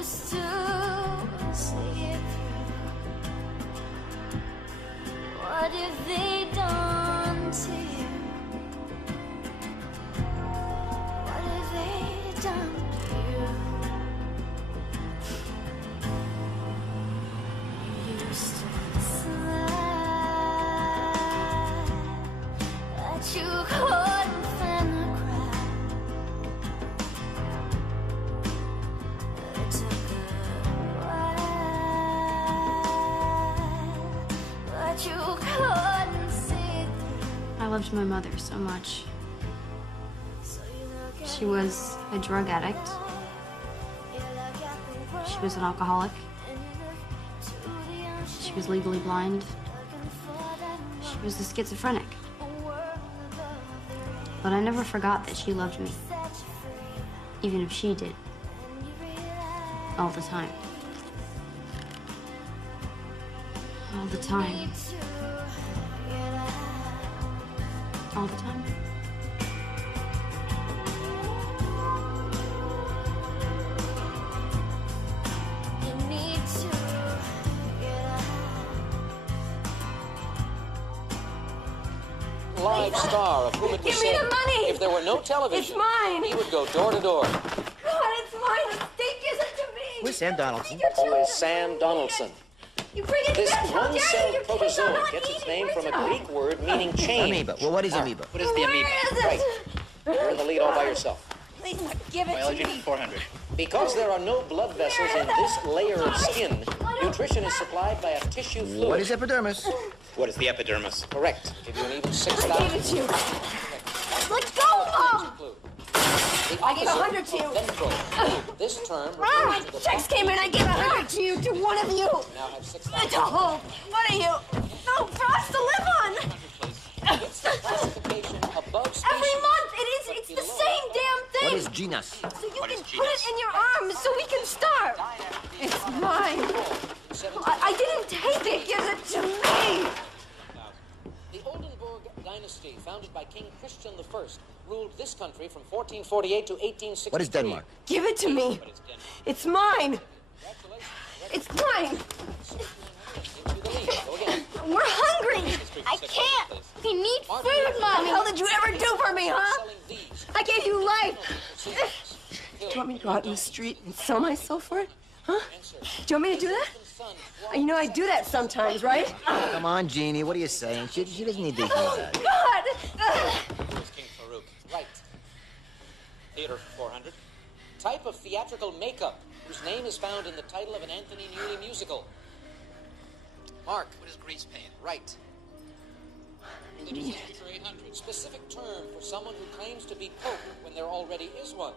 used to see it through. What have they done to you? What have they done to you? You used to smile, but you couldn't fan the crowd. It took a while, but you couldn't see through. I loved my mother so much. She was a drug addict. She was an alcoholic. She was legally blind. She was a schizophrenic. But I never forgot that she loved me, even if she did, all the time. All the time. All the time. You need to get out. Live star of whom it was Give me said, the money! if there were no television, It's mine! he would go door to door. God, it's mine! The stake isn't to me! Who's Sam Donaldson? Who is Sam Donaldson? You bring it This back! How dare one-celled you? You protozoa cannot gets eat its it. name from a Where's Greek word meaning change. Amoeba. Well, what is Mark, amoeba? What is the amoeba? Where is Right. it? You're in the lead all by yourself. Please give it Biology to me. 400. Because there are no blood vessels in this layer of skin, nutrition is supplied by a tissue fluid. What is epidermis? What is the epidermis? Correct. Give you an even I 6,000. gave it to you. Let go, Mom! clue. I gave 100 to you. Ventral. This term Ah, refers to the checks came in. I gave 100 to you, to one of you. now have 6,000. To Hope. What are you? No, for us to live on. It's the classification above Every species, month, but it's the below. same damn thing. What is genus? So you What can is put it genus? in your arms so we can starve. It's mine. I didn't take it. Give it to me. The Oldenburg dynasty, founded by King Christian I, ruled this country from 1448 to 1863. What is Denmark? Give it to me. It's mine. It's mine. Into the lead. Go again. We're hungry. I can't. We need food, Mommy. What the hell did you ever do for me, huh? Selling these. I gave you life. Phil, Do you want me to go out in the street and sell myself for it? Huh? answer. Do you want me to do that? Son, You know I do that sometimes, right? Come on, Jeannie. What are you saying? She doesn't need to hear Oh, that. God! Here's King Farouk. Right. Theater 400. Type of theatrical makeup whose name is found in the title of an Anthony Newley musical. Mark. What is grease paint? Right. Idiot. For 800. Specific term for someone who claims to be Pope when there already is one.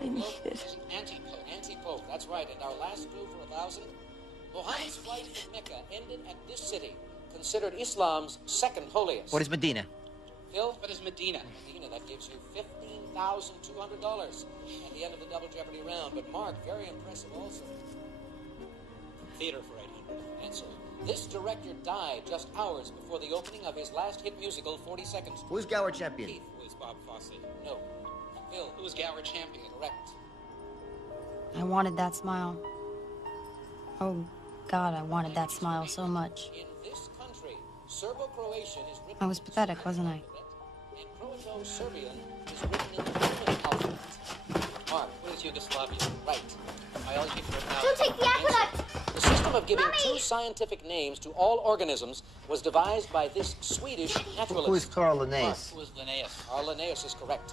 I need it. Anti-pope. Anti-Pope, that's right. And our last clue for 1,000. Muhammad's flight to Mecca ended at this city, considered Islam's second holiest. What is Medina? Phil? What is Medina? Medina, that gives you $15,200 at the end of the double jeopardy round. But Mark, very impressive also. Theater for 800. Answer. This director died just hours before the opening of his last hit musical, 42nd Street. Who's Gower champion? Keith. Who is Bob Fosse? No. Phil. Who is Gower champion? Correct. I wanted that smile. Oh, God, I wanted that smile so much. In this country, Serbo-Croatian is written... I was pathetic, wasn't I? And Croato-Serbian is written in the Roman alphabet. Mark. What is Yugoslavia? Right. Biology for 1,000. Don't take the aqueduct. The system of giving Mommy! two scientific names to all organisms was devised by this Swedish naturalist. Who is Carl Linnaeus? Who is Linnaeus? Our Linnaeus is correct.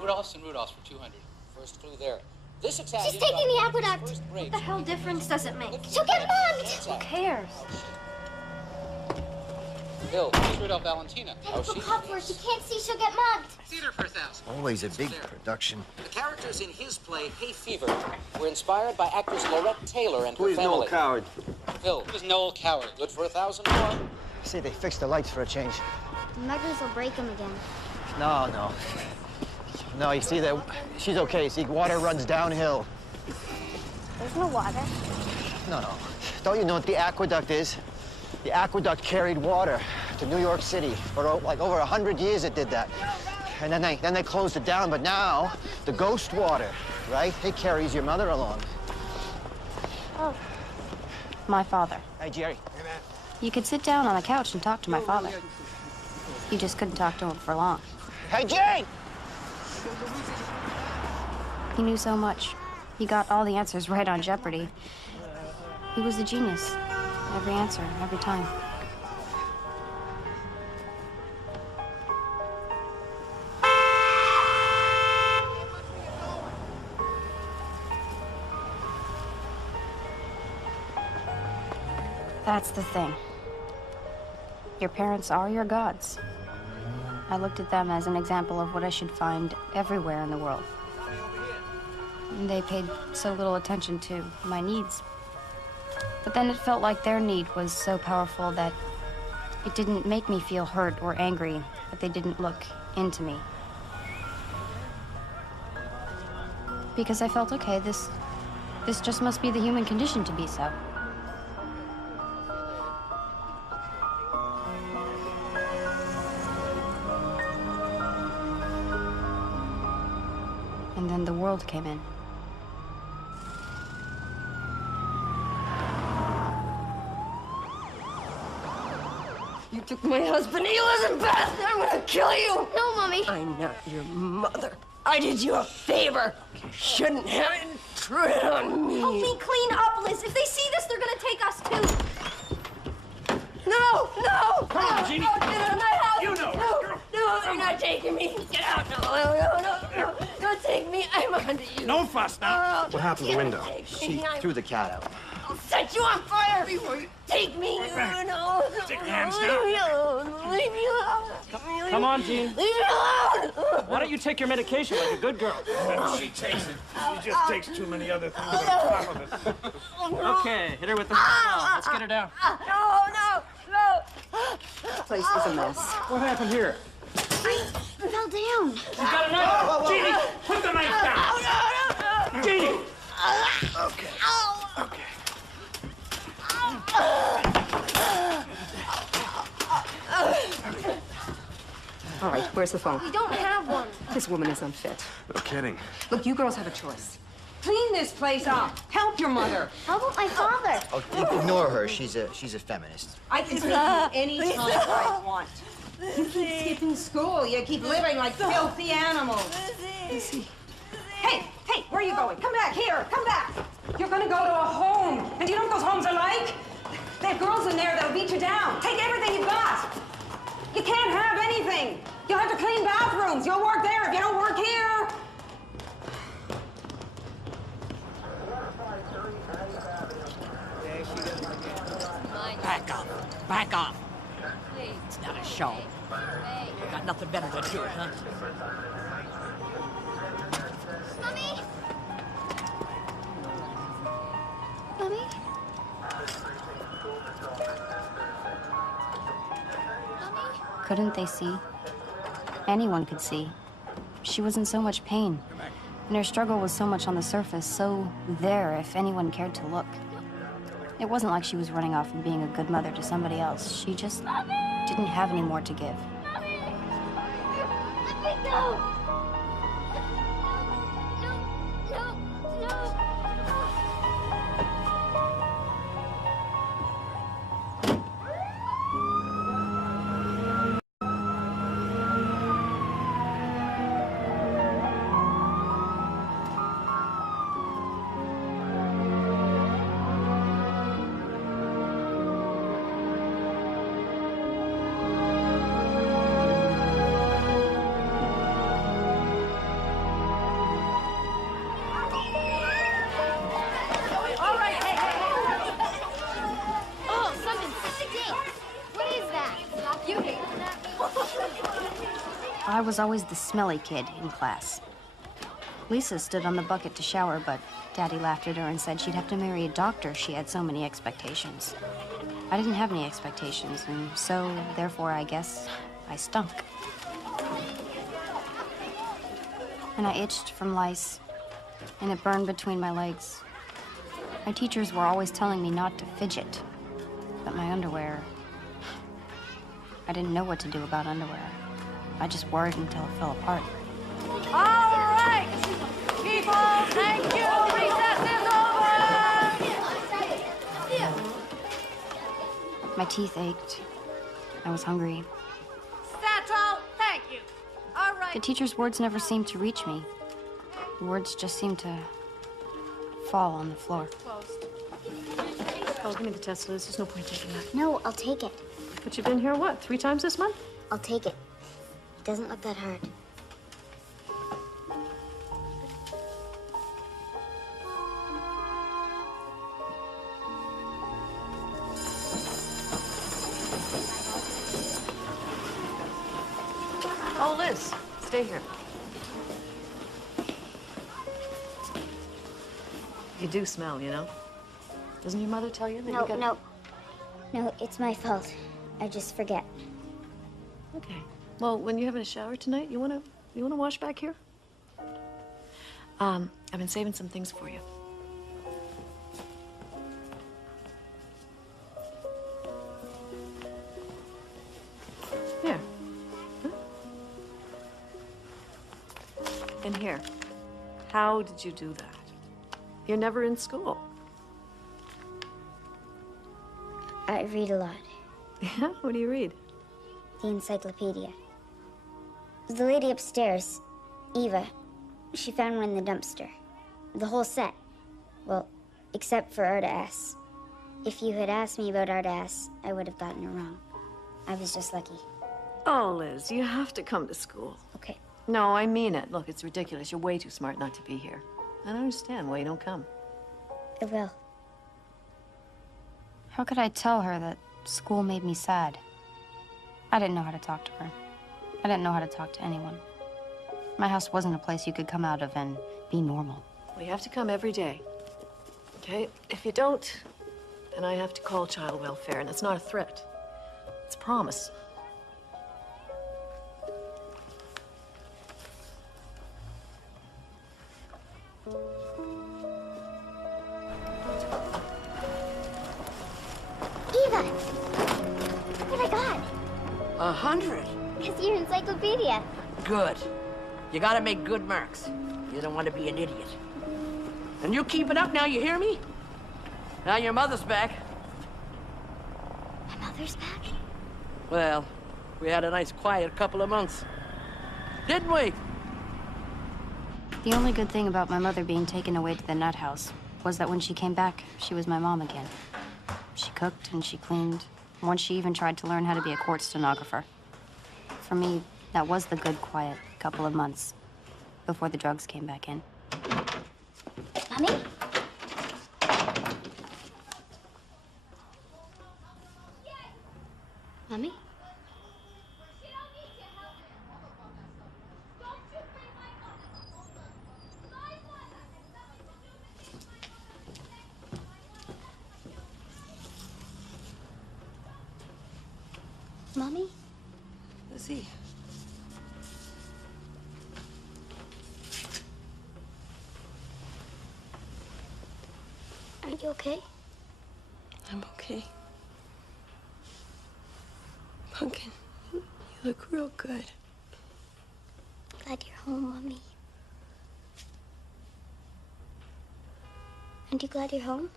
Rudolphs and Rudolphs for 200. First clue there. This Italian She's taking the got aqueduct. first break. What the hell difference does it make? She'll get mugged. Who cares? Bill. Who's Rudolph Valentina? Oh, she- Cup where she can't see she'll get mugged. Theater for 1,000. Always a big production. The characters in his play, Hay Fever, were inspired by actress Laurette Taylor and her Who is family. Noel Coward? Phil. Who is Noel Coward? Good for 1,000 more. Say they fixed the lights for a change. The muggers will break him again. No. No, you see that she's okay. See, water runs downhill. There's no water. No. Don't you know what the aqueduct is? The aqueduct carried water to New York City for like over 100 years. It did that, and then they closed it down. But now the ghost water, right? It carries your mother along. Oh. My father. Hey, Jerry. You could sit down on the couch and talk to my father. You just couldn't talk to him for long. Hey, Jerry! He knew so much. He got all the answers right on Jeopardy. He was a genius. Every answer, every time. That's the thing. Your parents are your gods. I looked at them as an example of what I should find everywhere in the world. And they paid so little attention to my needs. But then it felt like their need was so powerful that it didn't make me feel hurt or angry that they didn't look into me. Because I felt, okay, this just must be the human condition to be so. And then the world came in. You took my husband, Elizabeth! I'm gonna kill you! No, Mommy. I'm not your mother. I did you a favor. You shouldn't have intruded on me. Help me clean up, Liz. If they see this, they're gonna take us too. No, no! Come on, Jeannie. No, get out of my house! You know it, No, girl. no, you're not taking me. Get out. No. Don't take me. I'm onto you. No fuss now. What happened to the window? She Threw the cat out. I'll set you on fire before you take me. No. Take your hands down. Leave me alone. Come on, Jean. Leave me alone. Why don't you take your medication like a good girl? She takes it. She just takes too many other things on top of it. Okay, hit her with the ball. Let's get her down. No. This place is a mess. What happened here? I fell down. You got a knife? Jeannie, put the knife down. No. Jeannie. Okay. All right, where's the phone? We don't have one. This woman is unfit. No kidding. Look, you girls have a choice. Clean this place up. Help your mother. How about my father? Oh, ignore her. She's a feminist. I can take you any time I want. You keep skipping school. You keep living like filthy animals. Hey, where are you going? Come back here. Come back. You're gonna go to a home. And do you know what those homes are like? They have girls in there that'll beat you down. Take everything you've got. You can't have anything. You'll have to clean bathrooms. You'll work there if you don't work here. Back off. It's not a show. You got nothing better to do, huh? Mommy? Mommy? Couldn't they see? Anyone could see. She was in so much pain. And her struggle was so much on the surface, so there if anyone cared to look. It wasn't like she was running off and being a good mother to somebody else. She just didn't have any more to give. Let me go. No. I was always the smelly kid in class. Lisa stood on the bucket to shower, but Daddy laughed at her and said she'd have to marry a doctor. She had so many expectations. I didn't have any expectations, and so, therefore, I guess I stunk. And I itched from lice, and it burned between my legs. My teachers were always telling me not to fidget, but my underwear... I didn't know what to do about underwear. I just worried until it fell apart. All right, people, thank you. Recess is over. My teeth ached. I was hungry. That's all. Thank you. All right. The teacher's words never seemed to reach me. The words just seemed to fall on the floor. Oh, give me the test, Liz. There's no point taking that. No, I'll take it. But you've been here, what, 3 times this month? I'll take it. It doesn't look that hard. Oh, Liz, stay here. You do smell, you know? Doesn't your mother tell you that you got... No, it's my fault. I just forget. Okay. Well, when you're having a shower tonight, you wanna wash back here? I've been saving some things for you. Here. Huh? And here. How did you do that? You're never in school. I read a lot. Yeah? What do you read? The encyclopedia. The lady upstairs, Eva, she found one in the dumpster. The whole set. Well, except for Arta S. If you had asked me about Arta S, I would have gotten it wrong. I was just lucky. Oh, Liz, you have to come to school. Okay. No, I mean it. Look, it's ridiculous. You're way too smart not to be here. I don't understand why you don't come. I will. How could I tell her that school made me sad? I didn't know how to talk to her. I didn't know how to talk to anyone. My house wasn't a place you could come out of and be normal. Well, you have to come every day. Okay? If you don't, then I have to call child welfare, and it's not a threat. It's a promise. Eva! What I got? 100. It's your encyclopedia. Good. You gotta make good marks. You don't want to be an idiot. And you keep it up now, you hear me? Now your mother's back. My mother's back? Well, we had a nice quiet couple of months. Didn't we? The only good thing about my mother being taken away to the nut house was that when she came back, she was my mom again. She cooked and she cleaned. Once she even tried to learn how to be a court stenographer. For me, that was the good, quiet couple of months before the drugs came back in. Mommy? Mommy? Mommy? Lizzie. Are you okay? I'm okay. Pumpkin, you look real good. Glad you're home, Mommy. Aren't you glad you're home?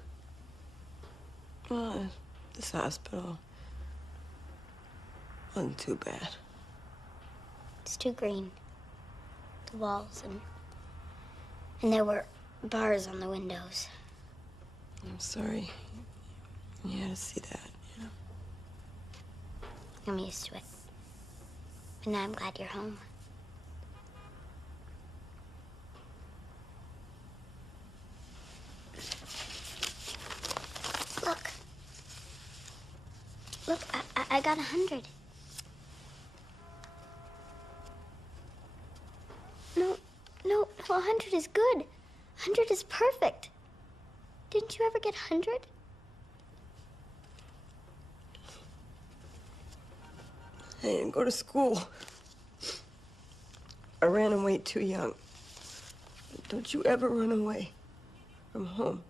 Well, this hospital wasn't too bad. It's too green. The walls and there were bars on the windows. I'm sorry. You had to see that, you know. I'm used to it. But now I'm glad you're home. Look. Look, I got 100. No, 100 is good. 100 is perfect. Didn't you ever get 100? I didn't go to school. I ran away too young. Don't you ever run away from home.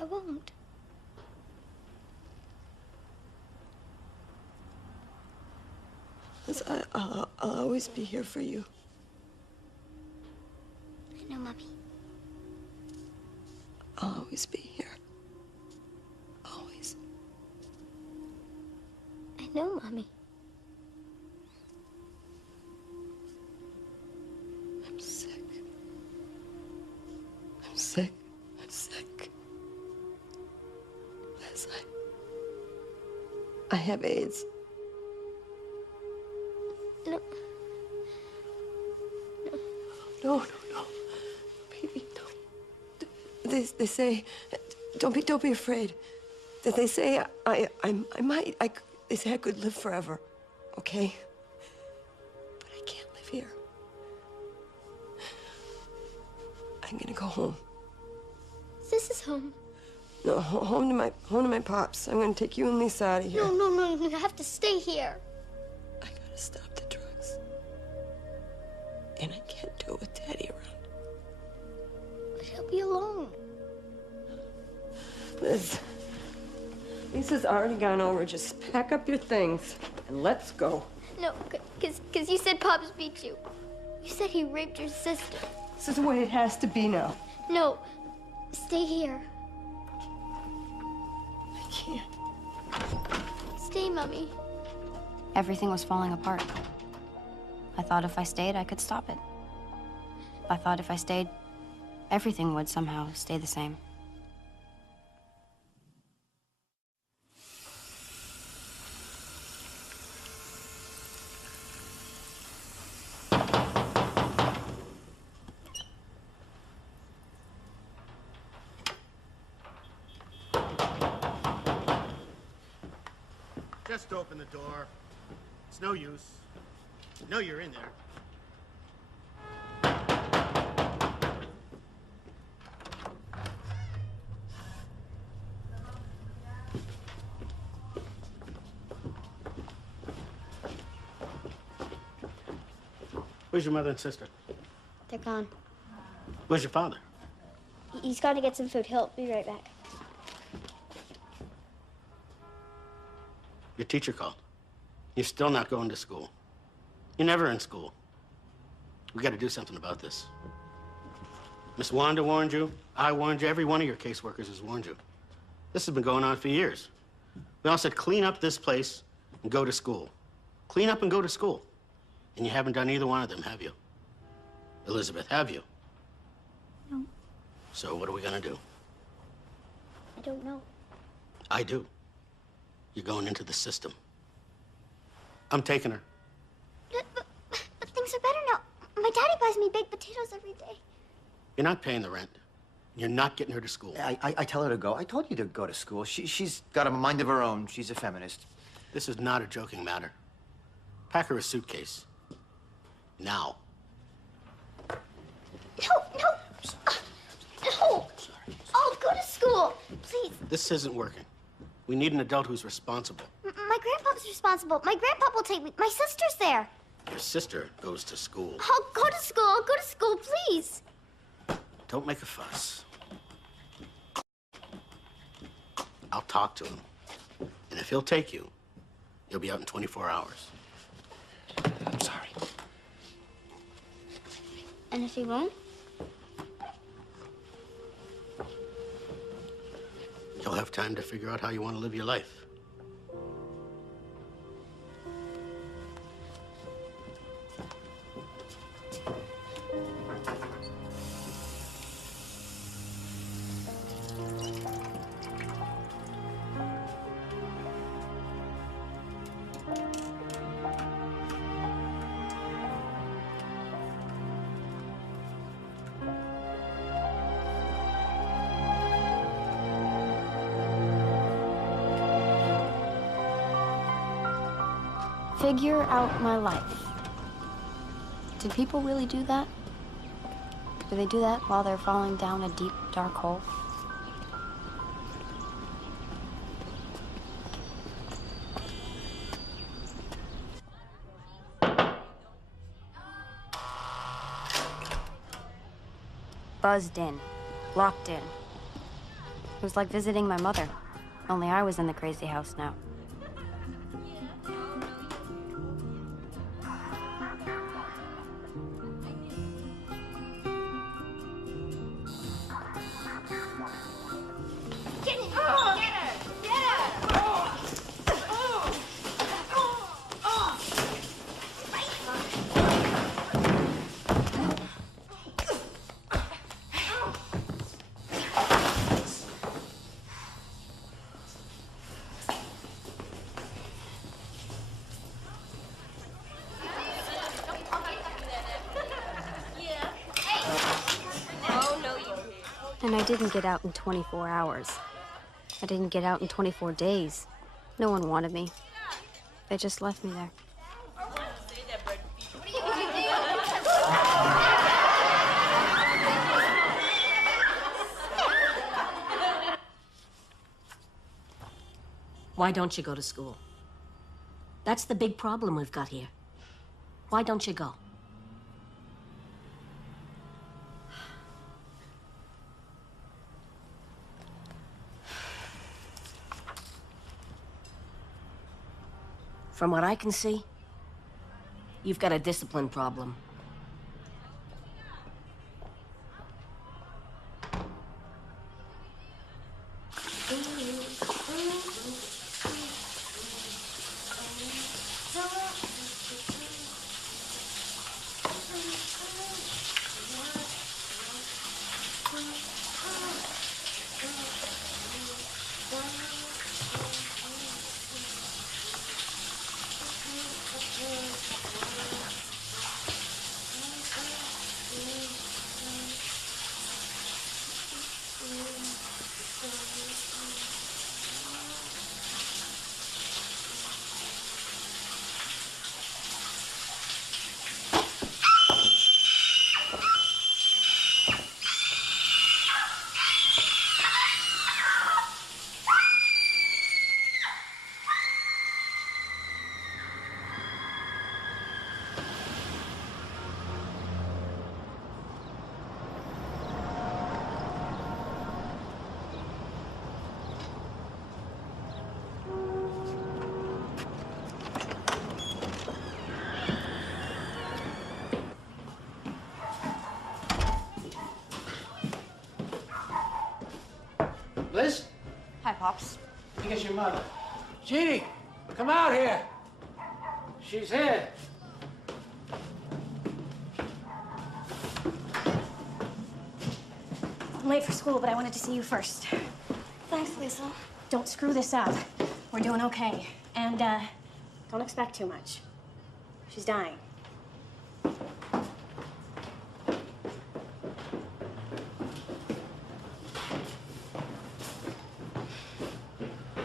I won't. I'll always be here for you. I know, Mommy. I'll always be here. Always. know, Mommy. I'm sick. I'm sick. I'm sick. Liz, I have AIDS. No. No. Baby, no. They say, don't be afraid. That they say they say I could live forever, okay? But I can't live here. I'm gonna go home. This is home. No, home to my pops. I'm gonna take you and Lisa out of here. No, you have to stay here. I gotta stop the drugs. And I can't do it with Daddy around. But he'll be alone. Liz, Lisa's already gone over. Just pack up your things and let's go. No, because you said Pops beat you. You said he raped your sister. This is the way it has to be now. No, stay here. I can't. Stay, Mommy. Everything was falling apart. I thought if I stayed, I could stop it. I thought if I stayed, everything would somehow stay the same. Just open the door. It's no use. You know you're in there. Where's your mother and sister? They're gone. Where's your father? He's got to get some food. He'll be right back. Your teacher called. You're still not going to school. You're never in school. We got to do something about this. Miss Wanda warned you. I warned you. Every one of your caseworkers has warned you. This has been going on for years. We all said, clean up this place and go to school. Clean up and go to school. And you haven't done either one of them, have you? Elizabeth, have you? No. So what are we going to do? I don't know. I do. You're going into the system. I'm taking her. But things are better now. My daddy buys me baked potatoes every day. You're not paying the rent. You're not getting her to school. I tell her to go. I told you to go to school. She's got a mind of her own. She's a feminist. This is not a joking matter. Pack her a suitcase. Now. No. No. I'll go to school. Please. This isn't working. We need an adult who's responsible. My grandpa's responsible. My grandpa will take me. My sister's there. Your sister goes to school. I'll go to school. I'll go to school, please. Don't make a fuss. I'll talk to him. And if he'll take you, you'll be out in 24 hours. I'm sorry. And if he won't? You'll have time to figure out how you want to live your life. Figure out my life. Did people really do that? Do they do that while they're falling down a deep, dark hole? Buzzed in, locked in. It was like visiting my mother, only I was in the crazy house now. And I didn't get out in 24 hours. I didn't get out in 24 days. No one wanted me. They just left me there. Why don't you go to school? That's the big problem we've got here. Why don't you go? From what I can see, you've got a discipline problem. Liz? Hi, Pops. I think it's your mother. Jeannie, come out here. She's here. I'm late for school, but I wanted to see you first. Thanks, Lisa. Don't screw this up. We're doing okay. And, don't expect too much. She's dying.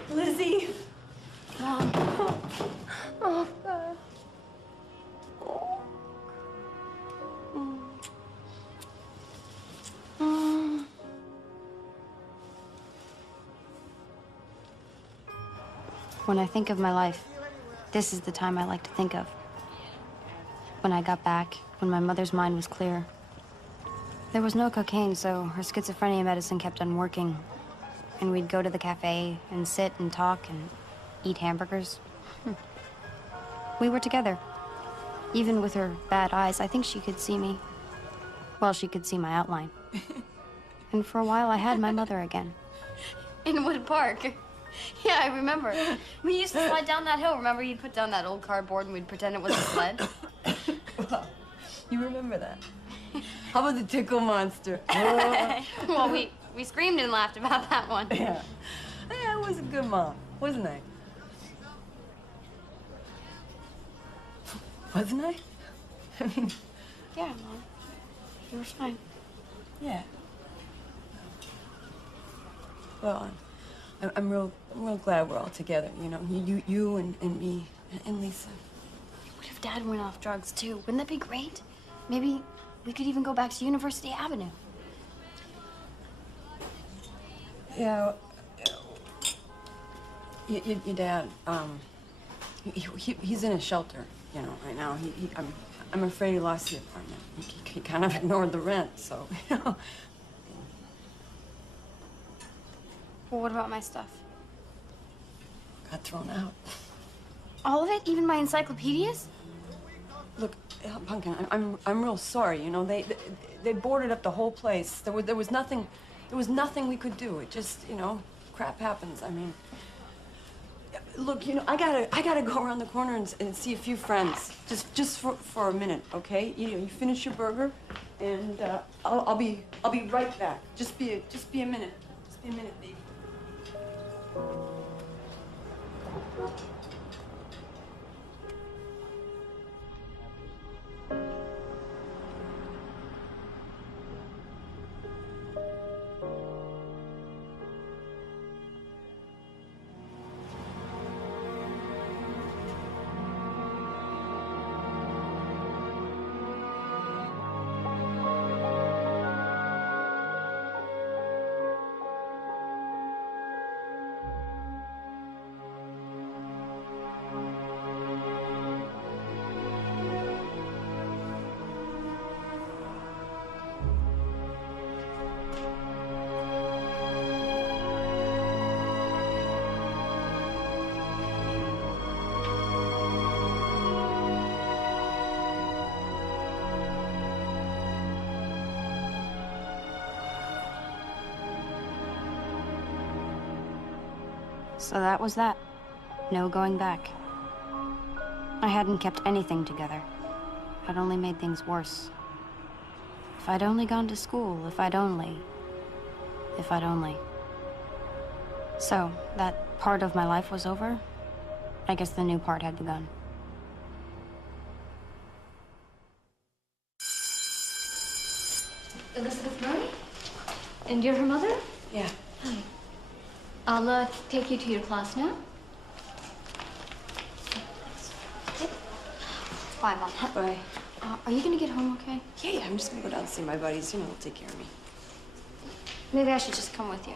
Lizzie. Oh, God. When I think of my life, this is the time I like to think of. When I got back, when my mother's mind was clear. There was no cocaine, so her schizophrenia medicine kept on working. And we'd go to the cafe and sit and talk and eat hamburgers. We were together. Even with her bad eyes, I think she could see me. Well, she could see my outline. And for a while, I had my mother again. In Wood Park. Yeah, I remember. We used to slide down that hill. Remember, you'd put down that old cardboard and we'd pretend it was a sled? Wow. You remember that? How about the tickle monster? Well, we screamed and laughed about that one. Yeah. I was a good mom, wasn't I? Wasn't I? I mean... Yeah, Mom. You were fine. Yeah. Well, I'm real glad we're all together, you know? You and me and Lisa. What if Dad went off drugs, too? Wouldn't that be great? Maybe we could even go back to University Avenue. Yeah. Your dad, he's in a shelter, you know, right now. I'm afraid he lost the apartment. He kind of ignored the rent, so, you know. Well, what about my stuff? Got thrown out. All of it? Even my encyclopedias? Look, Pumpkin, I'm real sorry, you know. They boarded up the whole place. There was nothing we could do. It just, you know, crap happens. I mean, look, you know, I gotta go around the corner and see a few friends, just for a minute, okay? You finish your burger, and I'll be right back. Just be a minute. Just be a minute, baby. So that was that. No going back. I hadn't kept anything together. I'd only made things worse. If I'd only gone to school, if I'd only. So, that part of my life was over. I guess the new part had begun. Elizabeth Murray? And you're her mother? Yeah. Hi. I'll take you to your class now. Bye, Mom. Bye. Are you gonna get home okay? Yeah, I'm just gonna go down and see my buddies. You know, they'll take care of me. Maybe I should just come with you.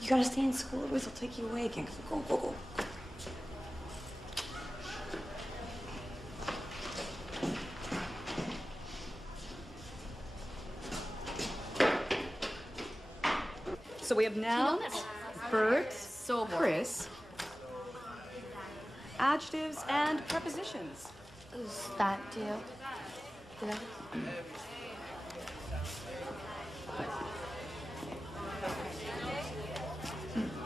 You gotta stay in school, otherwise they'll take you away again. Go. So we have now Bert, Chris, adjectives and prepositions. Is that deal? Yeah.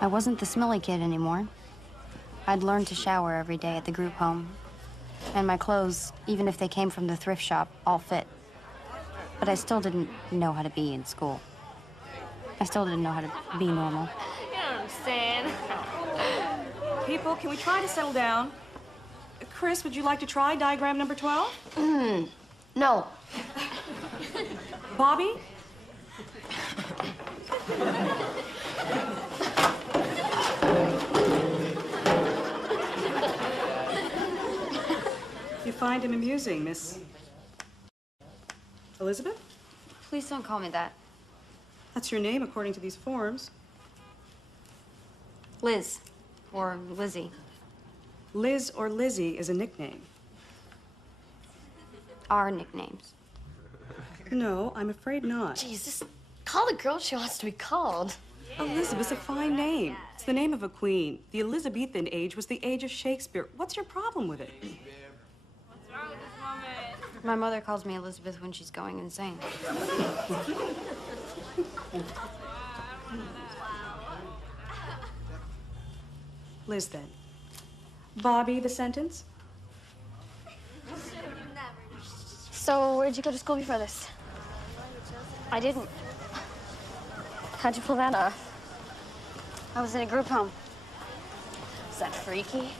I wasn't the smelly kid anymore. I'd learned to shower every day at the group home. And my clothes, even if they came from the thrift shop, all fit. But I still didn't know how to be in school. I still didn't know how to be normal. You know what I'm saying? People, can we try to settle down? Chris, would you like to try diagram number 12? No. Bobby? You find him amusing, Miss Elizabeth? Please don't call me that. That's your name according to these forms. Liz. Or Lizzie. Liz or Lizzie is a nickname. Our nicknames. No, I'm afraid not. Jesus, call the girl she wants to be called. Elizabeth's a fine name. It's the name of a queen. The Elizabethan age was the age of Shakespeare. What's your problem with it? My mother calls me Elizabeth when she's going insane. Liz, then. Bobby, the sentence? So, where'd you go to school before this? I didn't. How'd you pull that off? I was in a group home. Is that freaky?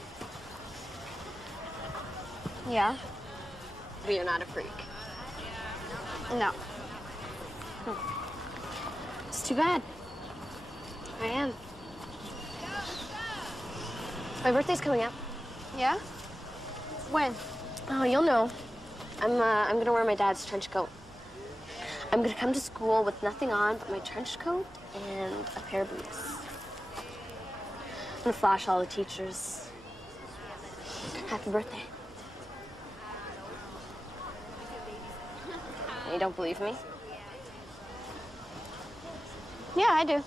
Yeah. But you're not a freak. No. It's too bad. I am. My birthday's coming up. Yeah? When? Oh, you'll know. I'm gonna wear my dad's trench coat. I'm gonna come to school with nothing on but my trench coat and a pair of boots. I'm gonna flash all the teachers. Happy birthday. You don't believe me? Yeah, I do.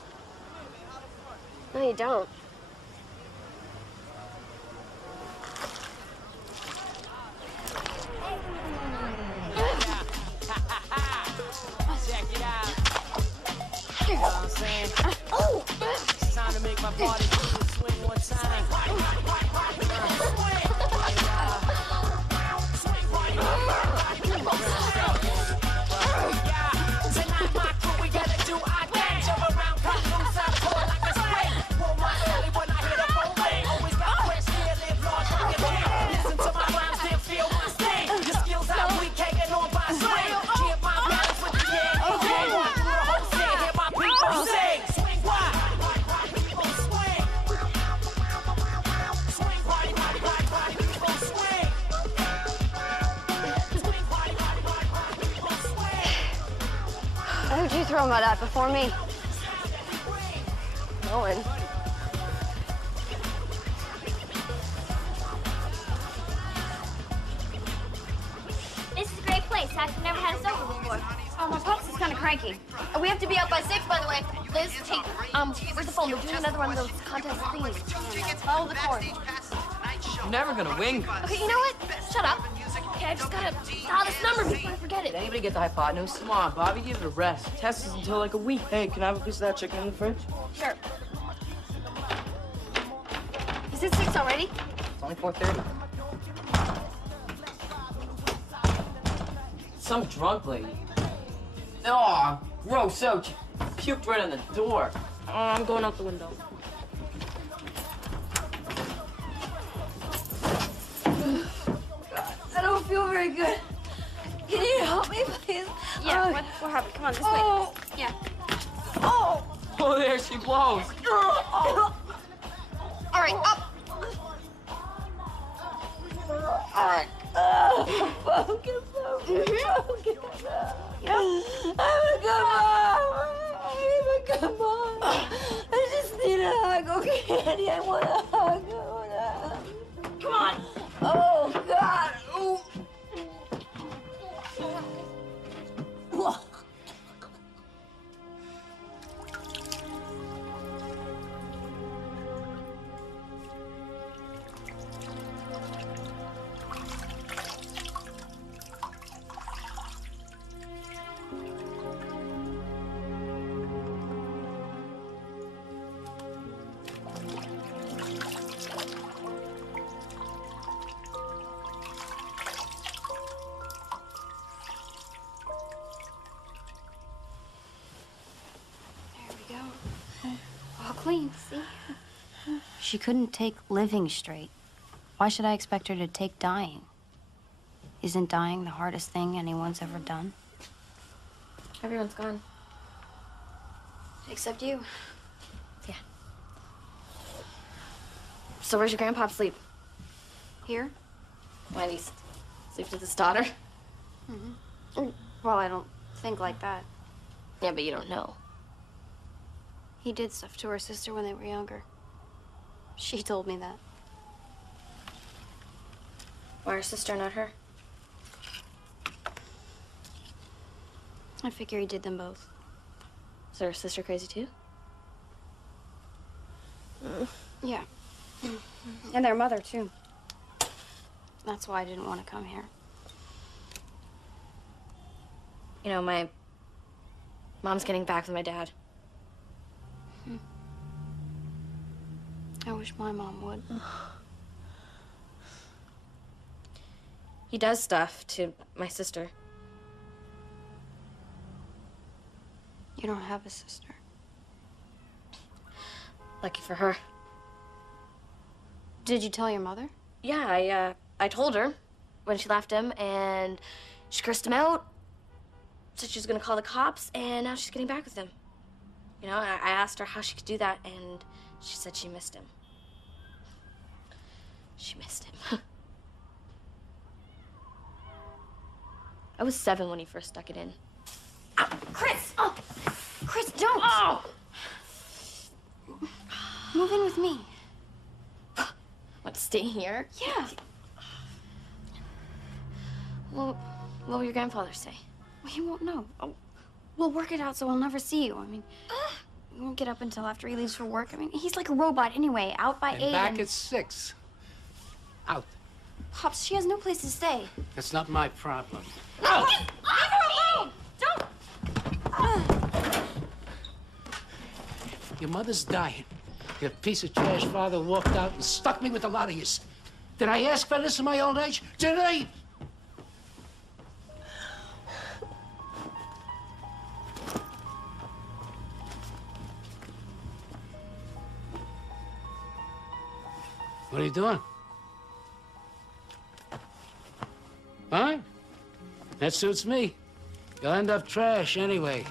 No, you don't. Check it out. You know what I'm saying? Oh! It's time to make my party swing one time. Tonight, my crew, we gotta do our thing. Jump around, cut loose, I pull like a spring. Pull my belly when I hit a full ring. Always got fresh gear, live large, bring it in. Listen to my rhymes, then feel my sting. Your skills out, we taking on by swing. Keep my balance with the kid. Walk through the whole scene, hear my people sing. Swing what? People swing. Swing party, party, party, party, people swing. Swing party, party, party, party, people swing. Who'd you throw mud at before me? No one. This is a great place. I've never had us over before. Oh, my pops is kind of cranky. We have to be out by 6, by the way. Liz, take, where's the phone? We're doing another one of those contest things. Follow the cord. You're never gonna win. Okay, you know what? Shut up. Okay, I just gotta dial this number before I forget it. Did anybody get the hypotenuse? Come on, Bobby, give it a rest. Test is until like a week. Hey, can I have a piece of that chicken in the fridge? Sure. it's 6 already. It's only 4:30. Some drunk lady. Oh, gross. So puked right on the door. Oh, I'm going out the window. I don't feel very good. Can you help me, please? Yeah, what happened? Come on, this Oh. way. Yeah. Oh! Oh, there she blows. Oh. All right, up. All right. Focus, focus, focus. I'm a good mom. I'm a good mom. I just need a hug, okay, Andy? I want a hug. I want a hug. Come on. Oh, God. Ooh. All clean, see? She couldn't take living straight. Why should I expect her to take dying? Isn't dying the hardest thing anyone's ever done? Everyone's gone. Except you. Yeah. So where's your grandpa sleep? Here? Why at least sleep with his daughter? Mm-hmm. Well, I don't think like that. Yeah, but you don't know. He did stuff to her sister when they were younger. She told me that. Why her sister, not her? I figure he did them both. Is her sister crazy too? Yeah. And their mother, too. That's why I didn't want to come here. You know, my mom's getting back with my dad. I wish my mom would. He does stuff to my sister. You don't have a sister. Lucky for her. Did you tell your mother? Yeah, I told her when she left him, and she cursed him out, said she was gonna call the cops, and now she's getting back with him. You know, I asked her how she could do that, and she said she missed him. She missed him. I was 7 when he first stuck it in. Chris! Oh! Chris, don't! Oh! Move in with me. Want to stay here? Yeah. Well, what will your grandfather say? Well, he won't know. Oh, we'll work it out so he'll never see you. I mean, we won't get up until after he leaves for work. I mean, he's like a robot anyway, out by 8. And back at 6. Out. Pops, she has no place to stay. That's not my problem. No! Leave her alone! Don't! Your mother's dying. Your piece of trash father walked out and stuck me with a lot of yous. Did I ask for this in my old age? Did I? What are you doing? Fine. That suits me. You'll end up trash anyway.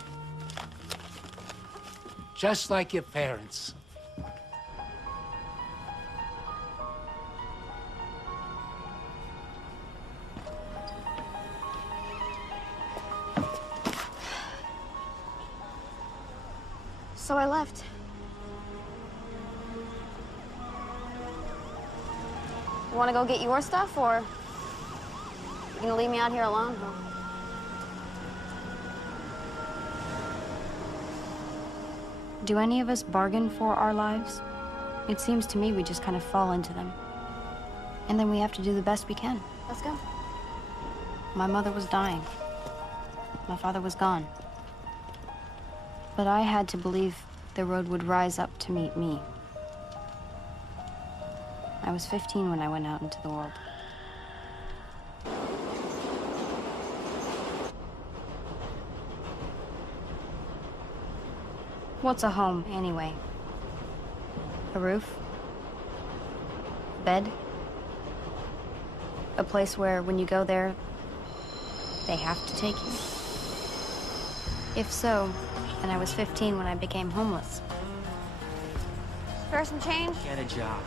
Just like your parents. So I left. You want to go get your stuff, or you gonna leave me out here alone? Do any of us bargain for our lives? It seems to me we just kind of fall into them. And then we have to do the best we can. Let's go. My mother was dying. My father was gone. But I had to believe the road would rise up to meet me. I was 15 when I went out into the world. What's a home, anyway? A roof? A bed? A place where, when you go there, they have to take you? If so, then I was 15 when I became homeless. Spare some change? Get a job.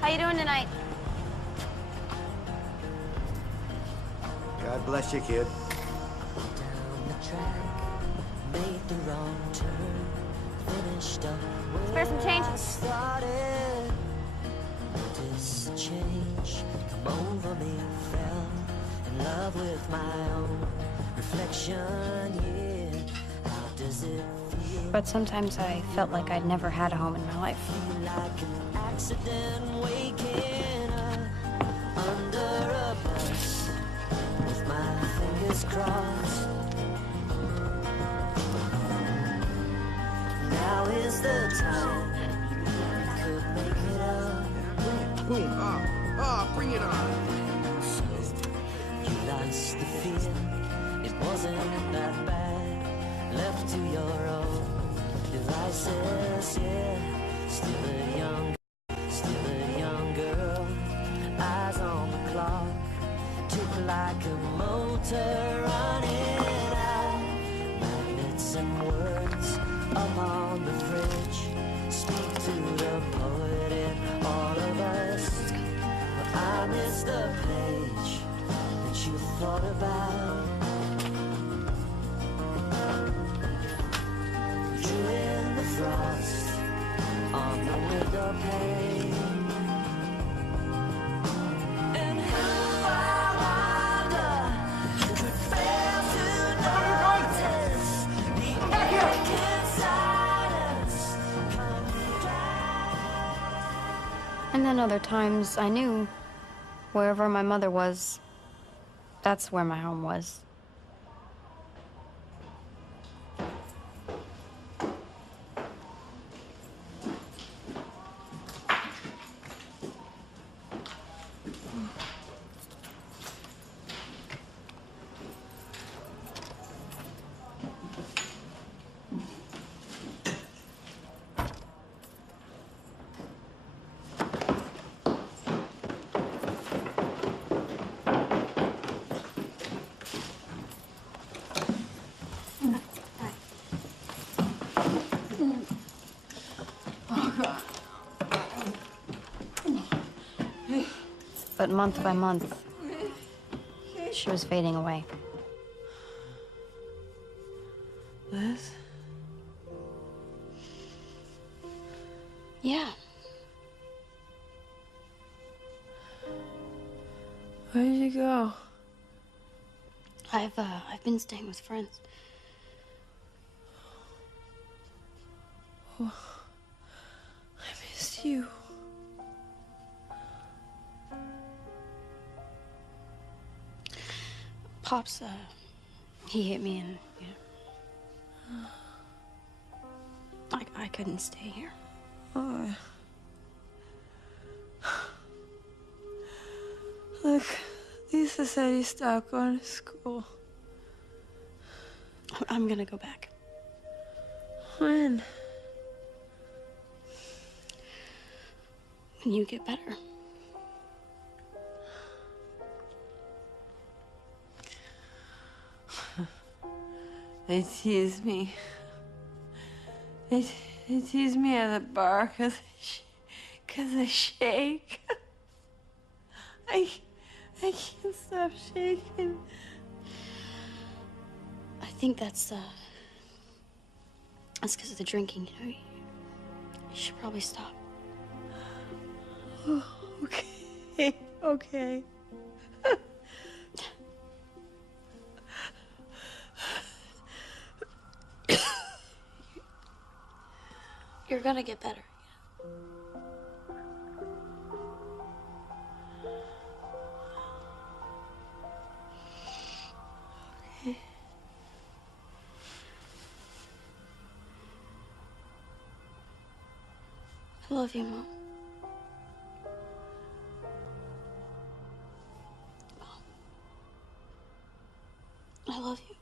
How you doing tonight? God bless you, kid. Spare some change? This change come over me, fell in love with my own reflection, yeah. How does it feel? But sometimes I felt like I'd never had a home in my life. Feel like an accident waking up under a bus with my fingers crossed. Now is the time we could make it up. Boom, bring it on. You lost the fear, it wasn't that bad. Left to your own devices, yeah. Still a young girl. Eyes on the clock, tick like a motor running out. Magnets and words up on the fridge. Speak to the poet in all of us. But I miss the page that you thought about. Drew in the frost on the window pane. And who I wonder could fail to notice the aching silence come down. And then other times I knew wherever my mother was, that's where my home was. But month by month, she was fading away. Liz? Yeah. Where did you go? I've been staying with friends. Oh, I missed you. Pops, he hit me and, you know, I couldn't stay here. Oh. Look, Lisa said he stopped going to school. I'm gonna go back. When? When you get better. They tease me. They tease me at the bar because I shake. I can't stop shaking. I think that's because of the drinking, you know? You should probably stop. Oh, okay, okay. You're gonna get better. Okay. I love you, Mom. I love you.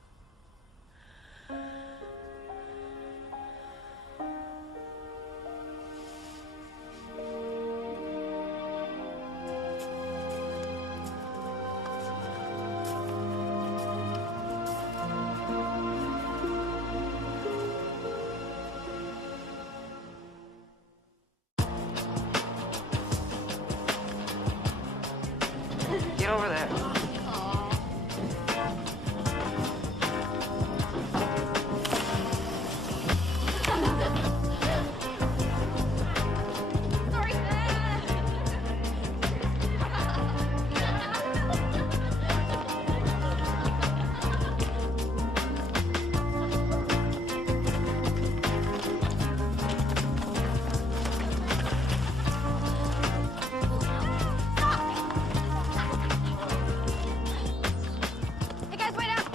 Get over there. Hey guys, wait up!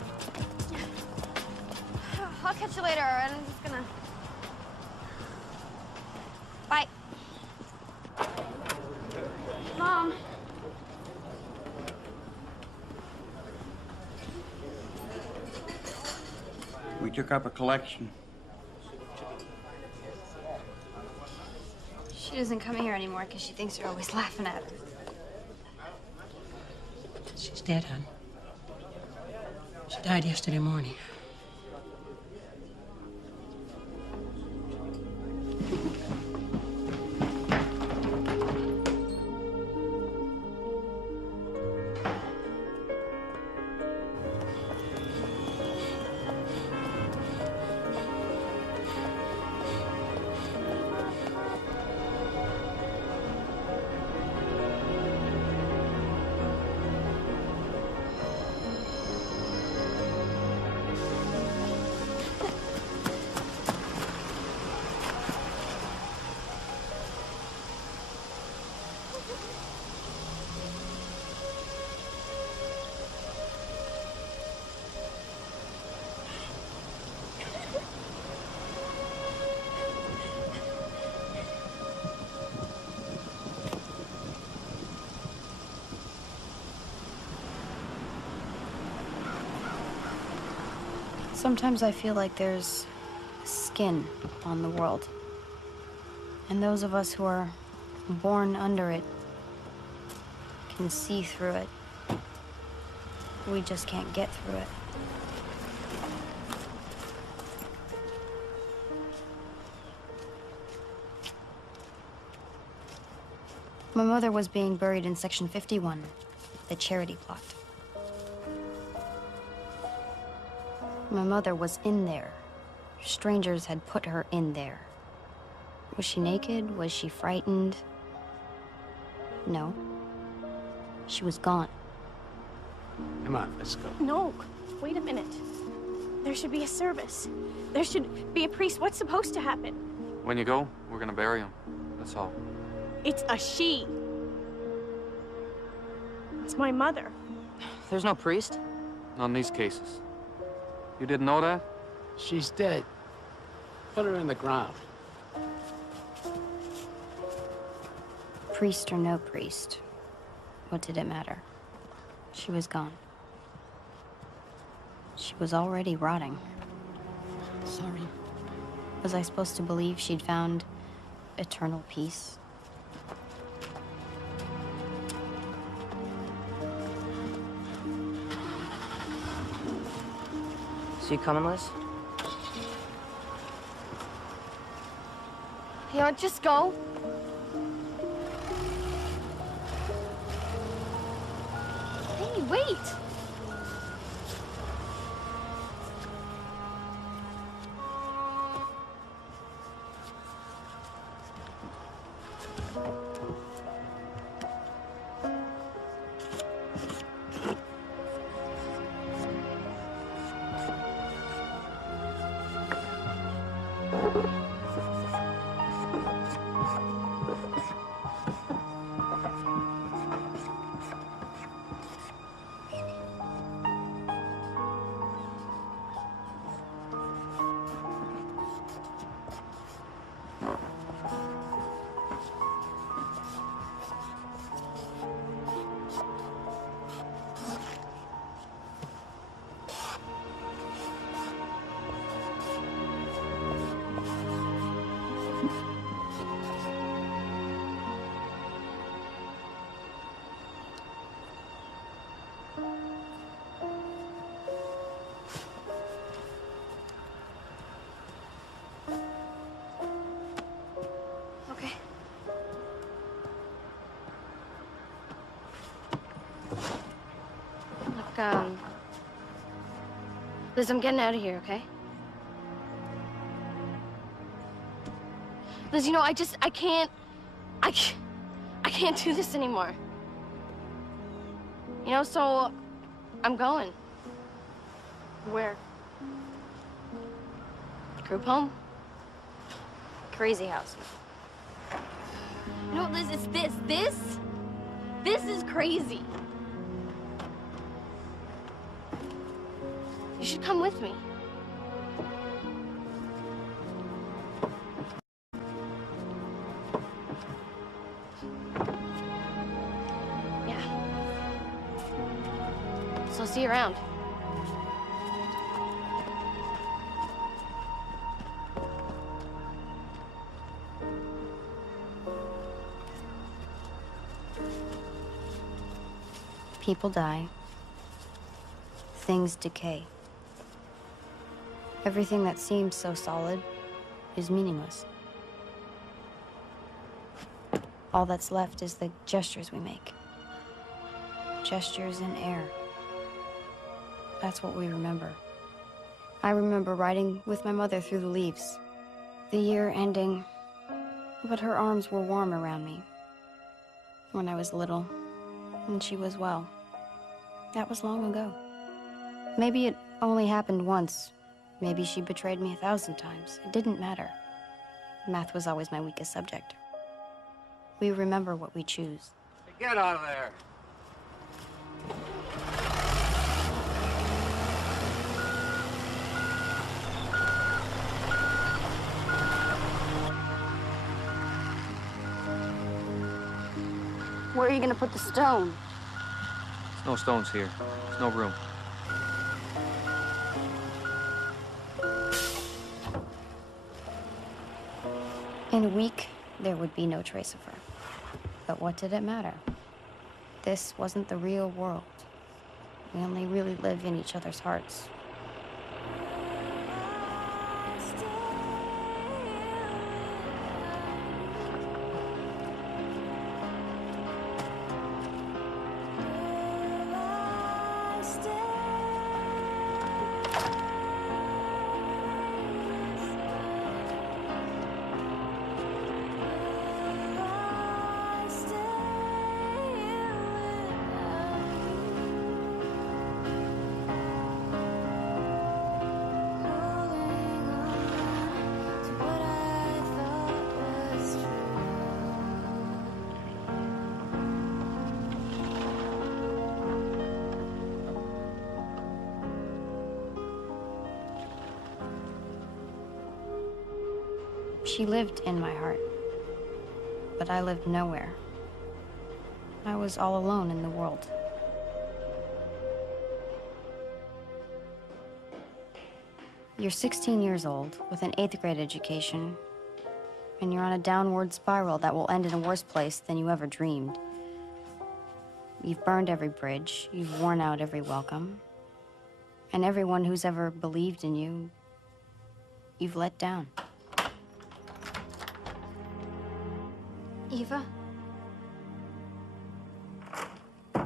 I'll catch you later, and I'm just gonna... Bye. Mom. We took up a collection. She doesn't come here anymore because she thinks you're always laughing at her. She's dead, hon. She died yesterday morning. Sometimes I feel like there's skin on the world. And those of us who are born under it can see through it. We just can't get through it. My mother was being buried in Section 51, the charity plot. My mother was in there. Strangers had put her in there. Was she naked? Was she frightened? No. She was gone. Come on, let's go. No, wait a minute. There should be a service. There should be a priest. What's supposed to happen? When you go, we're gonna bury him. That's all. It's a she. It's my mother. There's no priest? Not in these cases. You didn't know that? She's dead. Put her in the ground. Priest or no priest, what did it matter? She was gone. She was already rotting. Sorry. Was I supposed to believe she'd found eternal peace? So you coming, Liz? You know, just go. Hey, wait! Liz, I'm getting out of here, okay? Liz, you know, I can't do this anymore. You know, so I'm going. Where? Group home. Crazy house. You know what, Liz, it's this. This is crazy. You should come with me. Yeah. So I'll see you around. People die. Things decay. Everything that seems so solid is meaningless. All that's left is the gestures we make. Gestures in air. That's what we remember. I remember riding with my mother through the leaves. The year ending, but her arms were warm around me. When I was little, and she was well. That was long ago. Maybe it only happened once. Maybe she betrayed me 1,000 times. It didn't matter. Math was always my weakest subject. We remember what we choose. Get out of there. Where are you gonna put the stone? There's no stones here. There's no room. In a week, there would be no trace of her. But what did it matter? This wasn't the real world. We only really live in each other's hearts. She lived in my heart, but I lived nowhere. I was all alone in the world. You're 16 years old with an 8th grade education, and you're on a downward spiral that will end in a worse place than you ever dreamed. You've burned every bridge, you've worn out every welcome, and everyone who's ever believed in you, you've let down. Eva? I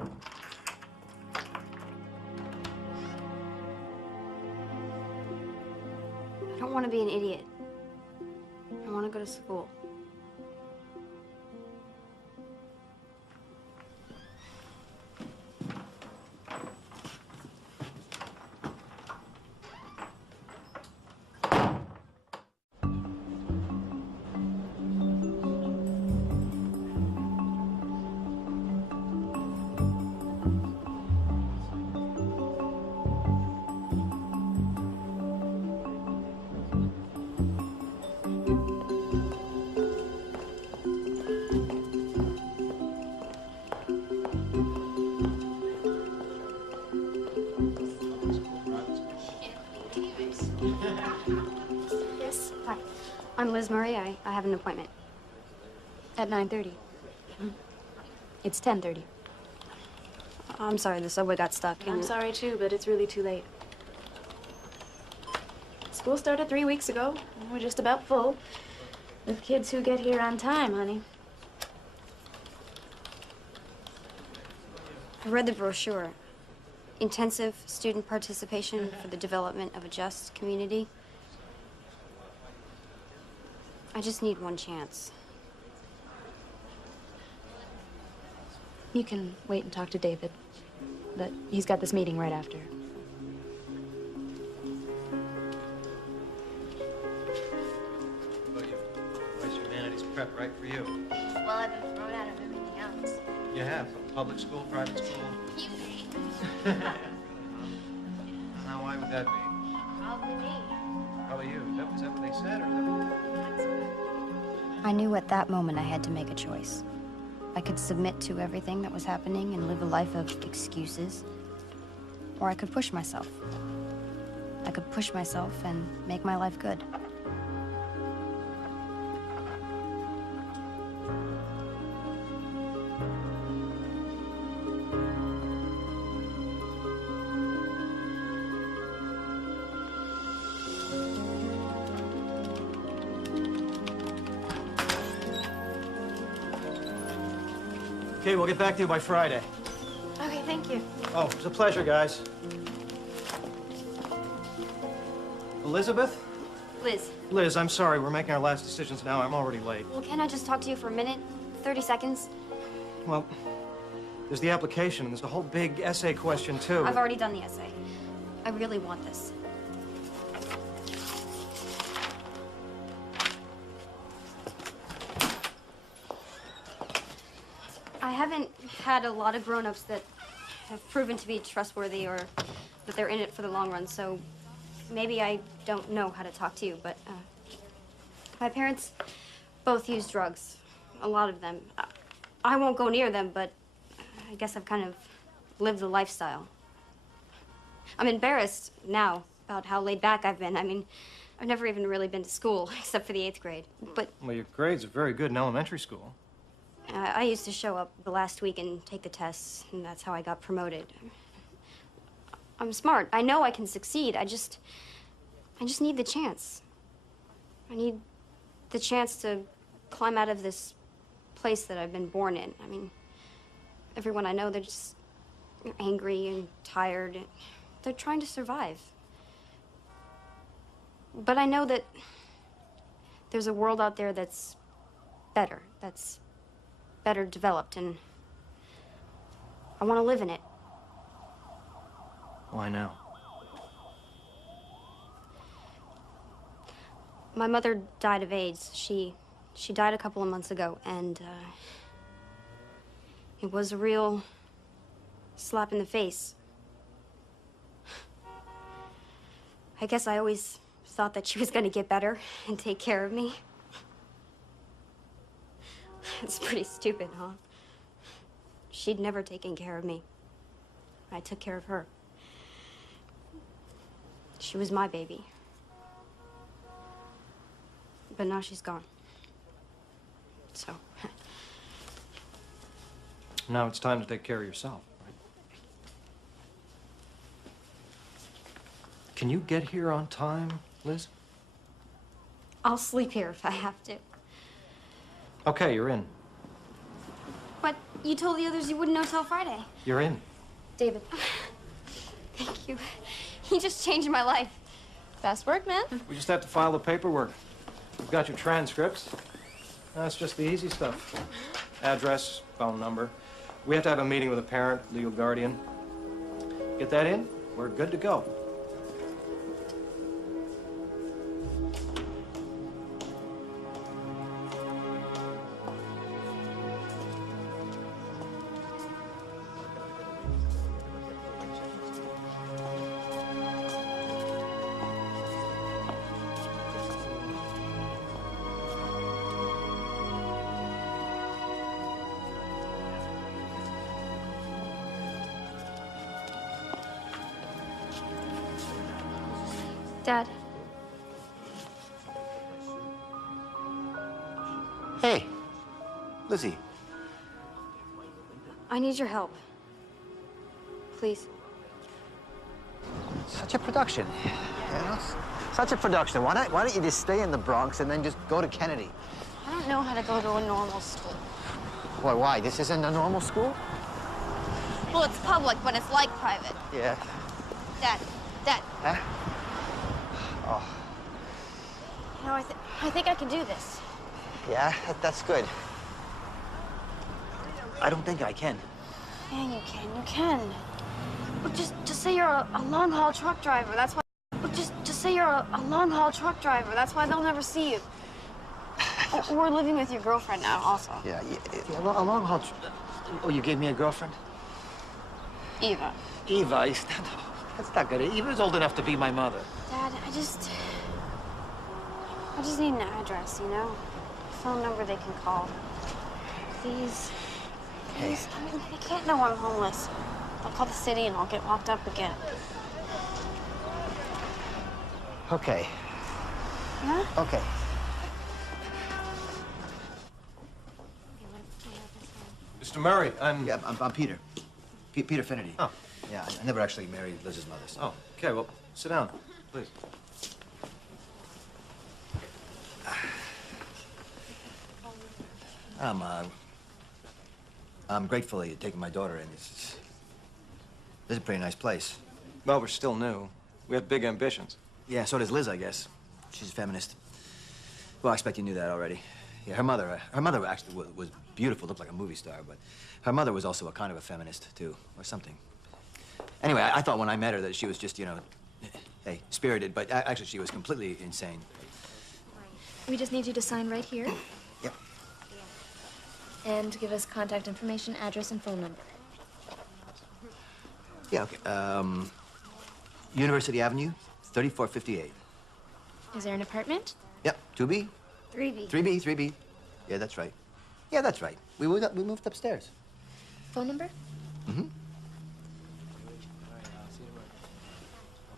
don't want to be an idiot. I want to go to school. Yes. Hi. I'm Liz Murray. I have an appointment. At 9:30. It's 10:30. I'm sorry, the subway got stuck. I'm sorry too, but it's really too late. School started 3 weeks ago. We're just about full with kids who get here on time, honey. I read the brochure. intensive student participation for the development of a just community. I just need one chance. You can wait and talk to David, but he's got this meeting right after. Where's humanities prep right for you? Well, I've been thrown out of everything else. You have? Public school, private school? You pay. Now, why would that be? Probably me. Probably you. Is that what they said, or is that... I knew at that moment I had to make a choice. I could submit to everything that was happening and live a life of excuses, or I could push myself. I could push myself and make my life good. Okay, we'll get back to you by Friday. Okay, thank you. Oh, it was a pleasure, guys. Elizabeth? Liz, Liz, I'm sorry. We're making our last decisions now. I'm already late. well, can I just talk to you for a minute? 30 seconds? Well, there's the application, and there's the whole big essay question, too. I've already done the essay. I really want this. I haven't had a lot of grown-ups that have proven to be trustworthy or that they're in it for the long run, so maybe I don't know how to talk to you, but my parents both use drugs, a lot of them. I won't go near them, but I guess I've kind of lived the lifestyle. I'm embarrassed now about how laid back I've been. I mean, I've never even really been to school, except for the 8th grade, but Well, your grades are very good in elementary school. I used to show up the last week and take the tests, and that's how I got promoted. I'm smart. I know I can succeed. I just need the chance. I need the chance to climb out of this place that I've been born in. I mean, everyone I know, they're just angry and tired. And they're trying to survive. But I know that there's a world out there that's better, that's better developed, and I want to live in it. Why now? My mother died of AIDS. She died a couple of months ago, and it was a real slap in the face. I guess I always thought that she was going to get better and take care of me. It's pretty stupid, huh? She'd never taken care of me. I took care of her. She was my baby. But now she's gone. So. Now it's time to take care of yourself, right? Can you get here on time, Liz? I'll sleep here if I have to. Okay, you're in. But you told the others you wouldn't know till Friday. You're in. David. Thank you. He just changed my life. Fast work, man. We just have to file the paperwork. We've got your transcripts. That's just the easy stuff. Address, phone number. We have to have a meeting with a parent, legal guardian. Get that in, we're good to go. Dad. Hey, Lizzie. I need your help. Please. Such a production. You know? Such a production. Why don't you just stay in the Bronx and then just go to Kennedy? I don't know how to go to a normal school. Why? This isn't a normal school? Well, it's public, but it's like private. Yeah. Dad, Dad. Huh? Oh. You know, I think I can do this. Yeah, that's good. I don't think I can. Yeah, you can. You can. Well, just say you're a long-haul truck driver. That's why. Well, just say you're a long-haul truck driver. That's why they'll never see you. We're living with your girlfriend now, also. Yeah, a long haul. Oh, you gave me a girlfriend? Eva. Eva, that's not good. Eva's old enough to be my mother. Dad, I just need an address, you know? A phone number they can call. Please. Please. I mean, they can't know I'm homeless. They'll call the city and I'll get locked up again. Okay. Yeah? Okay. Mr. Murray, Yeah, I'm Peter. Peter Finnerty. Oh. Yeah, I never actually married Liz's mother. So. Oh, okay, well, sit down, please. I'm grateful that you're taking my daughter in. This is a pretty nice place. Well, we're still new. We have big ambitions. Yeah, so does Liz, I guess. She's a feminist. Well, I expect you knew that already. Yeah, her mother actually was beautiful, looked like a movie star, but her mother was also a kind of a feminist, too, or something. Anyway, I thought when I met her that she was just, you know, hey, spirited, but actually she was completely insane. We just need you to sign right here. Yep. And give us contact information, address, and phone number. Yeah, okay. University Avenue, 3458. Is there an apartment? Yep, 2B? 3B. 3B. Yeah, that's right. Yeah, that's right. We moved upstairs. Phone number? Mm-hmm.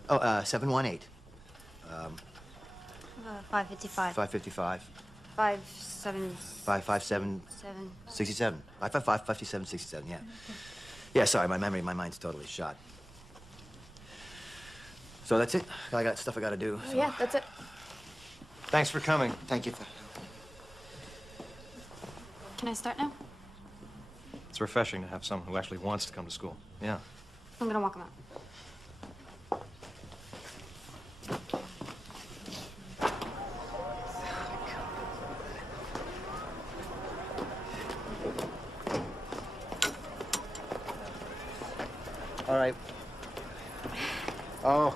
Oh, 718. 555. 555. 557. 67. 555, 57, 67, yeah. Yeah, sorry, my mind's totally shot. So that's it? I got stuff I gotta do. So. Yeah, that's it. Thanks for coming. Thank you. Can I start now? It's refreshing to have someone who actually wants to come to school. Yeah. I'm gonna walk him out. All right. Oh,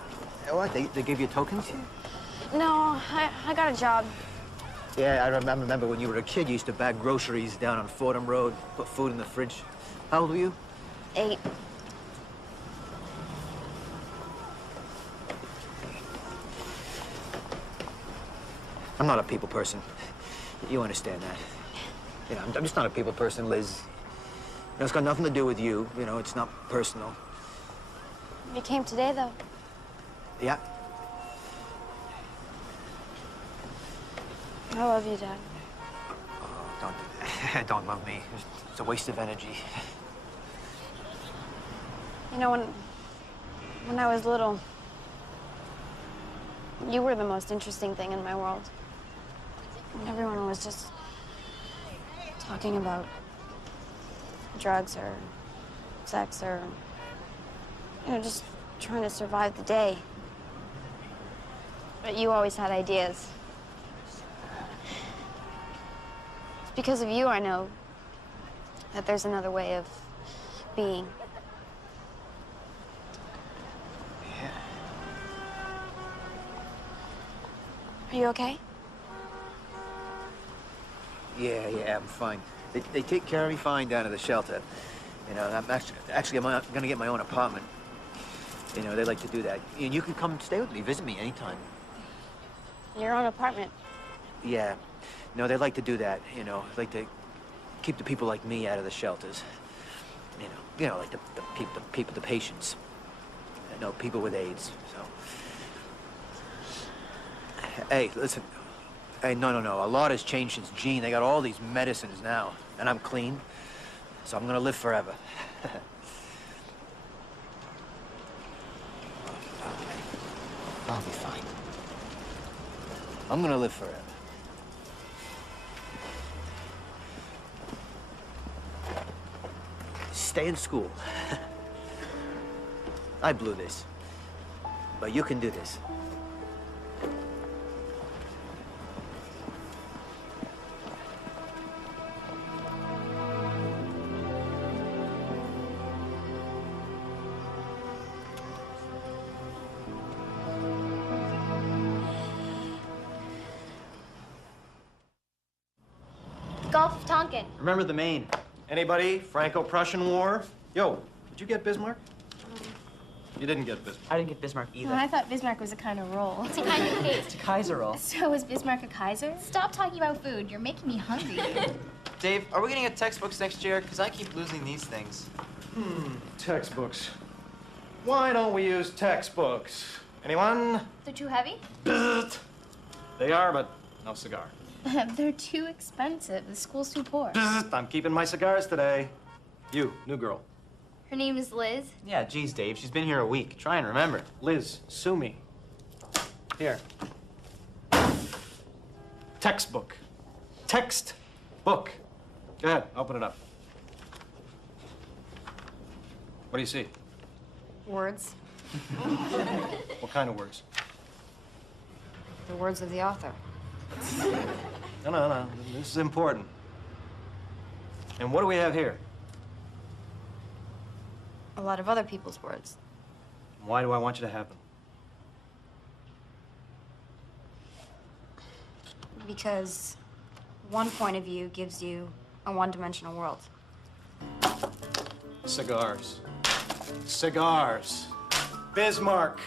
what? They gave you tokens here? No, I got a job. Yeah, I remember when you were a kid, you used to bag groceries down on Fordham Road, put food in the fridge. How old were you? 8. I'm not a people person. You understand that. You know, I'm just not a people person, Liz. You know, it's got nothing to do with you. You know, it's not personal. You came today, though. Yeah. I love you, Dad. Oh, don't love me. It's a waste of energy. You know, when I was little, you were the most interesting thing in my world. And everyone was just talking about drugs or sex or, you know, just trying to survive the day. But you always had ideas. It's because of you I know that there's another way of being. Yeah. Are you okay? Yeah, I'm fine. They take care of me fine down at the shelter. You know, I'm gonna get my own apartment. You know, they like to do that. And you can come stay with me, visit me anytime. Your own apartment? Yeah. No, they like to do that, you know. Like to keep the people like me out of the shelters. You know, like the patients. You know, people with AIDS, so. Hey, listen. Hey, no. A lot has changed since Gene. They got all these medicines now, and I'm clean, so I'm gonna live forever. I'll be fine. I'm gonna live forever. Stay in school. I blew this. But you can do this. Gulf of Tonkin. Remember the Maine. Anybody? Franco-Prussian War? Yo, did you get Bismarck? You didn't get Bismarck. I didn't get Bismarck either. I thought Bismarck was a kind of roll. It's a kind of cake. It's a Kaiser roll. So is Bismarck a Kaiser? Stop talking about food. You're making me hungry. Dave, are we gonna get textbooks next year? Because I keep losing these things. Textbooks. Why don't we use textbooks? Anyone? They're too heavy? They are, but no cigar. They're too expensive. The school's too poor. I'm keeping my cigars today. You, new girl. Her name is Liz. Yeah, geez, Dave. She's been here a week. Try and remember. Liz, sue me. Here. Textbook. Text book. Go ahead, open it up. What do you see? Words. What kind of words? The words of the author. No. This is important. And what do we have here? A lot of other people's words. Why do I want you to have them? Because one point of view gives you a one-dimensional world. Cigars. Cigars. Bismarck.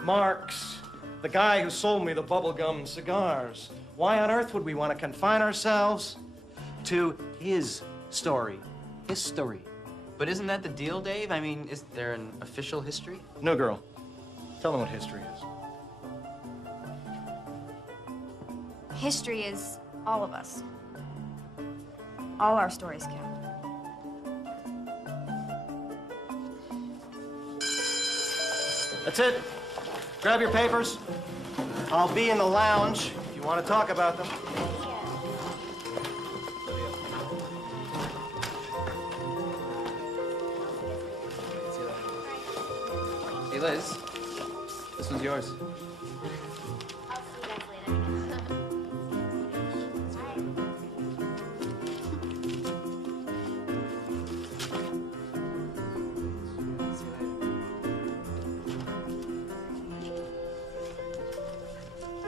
Marx. The guy who sold me the bubblegum cigars. Why on earth would we want to confine ourselves to his story? History. But isn't that the deal, Dave? I mean, is there an official history? No, girl. Tell them what history is. History is all of us. All our stories count. That's it. Grab your papers. I'll be in the lounge if you want to talk about them. Hey, Liz. This one's yours.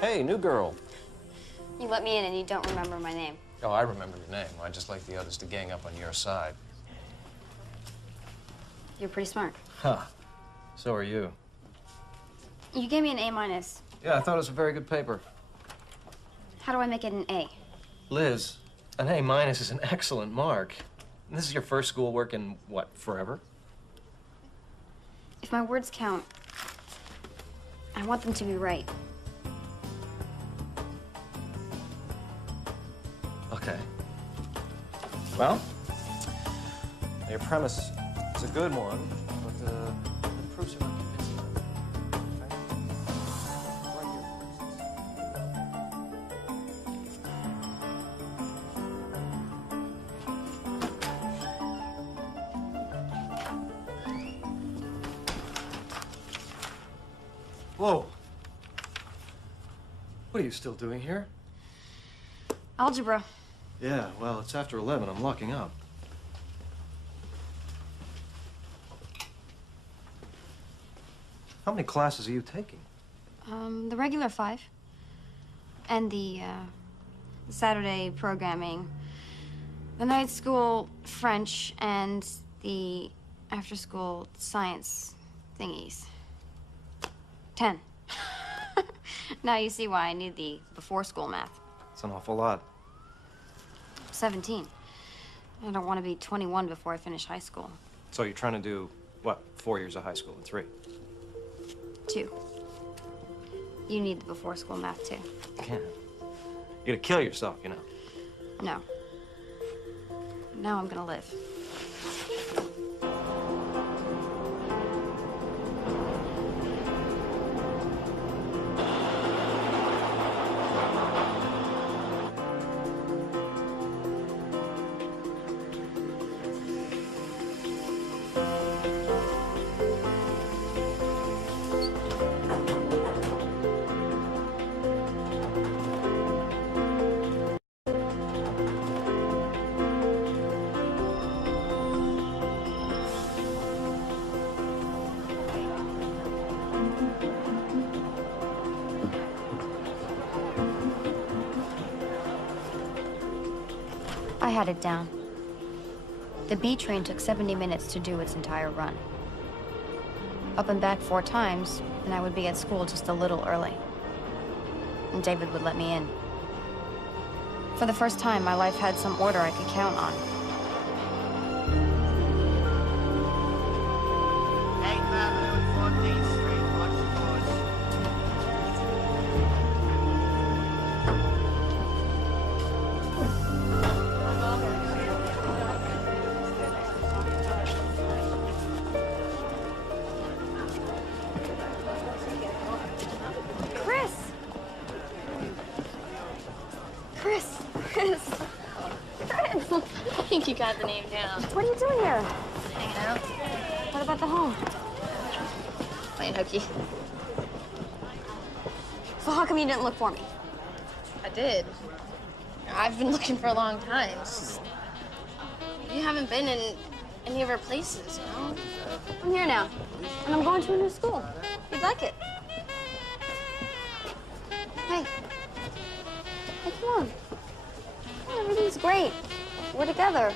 Hey, new girl. You let me in and you don't remember my name. Oh, I remember your name. I just like the others to gang up on your side. You're pretty smart. Huh. So are you. You gave me an A-. Yeah, I thought it was a very good paper. How do I make it an A? Liz, an A- is an excellent mark. And this is your first schoolwork in, what, forever? If my words count, I want them to be right. Okay. Well, your premise is a good one, but the proofs are not convincing. Okay? Right here, for instance. Whoa. What are you still doing here? Algebra. Yeah, well, it's after 11. I'm locking up. How many classes are you taking? The regular 5. And the Saturday programming. The night school French and the after-school science thingies. 10. Now you see why I need the before-school math. It's an awful lot. 17. I don't want to be 21 before I finish high school. So you're trying to do, what, 4 years of high school in 3? 2. You need the before-school math, too. You can't. You're gonna kill yourself, you know. No. Now I'm gonna live. I had it down. The B train took 70 minutes to do its entire run. Up and back 4 times, and I would be at school just a little early. And David would let me in. For the first time, my life had some order I could count on. I think you got the name down. What are you doing here? Hanging out. What about the home? Playing hooky. So how come you didn't look for me? I did. I've been looking for a long time. It's just, you haven't been in any of our places, you know? I'm here now, and I'm going to a new school. You'd like it. Hey. Hey, come on. Oh, everything's great. We're together.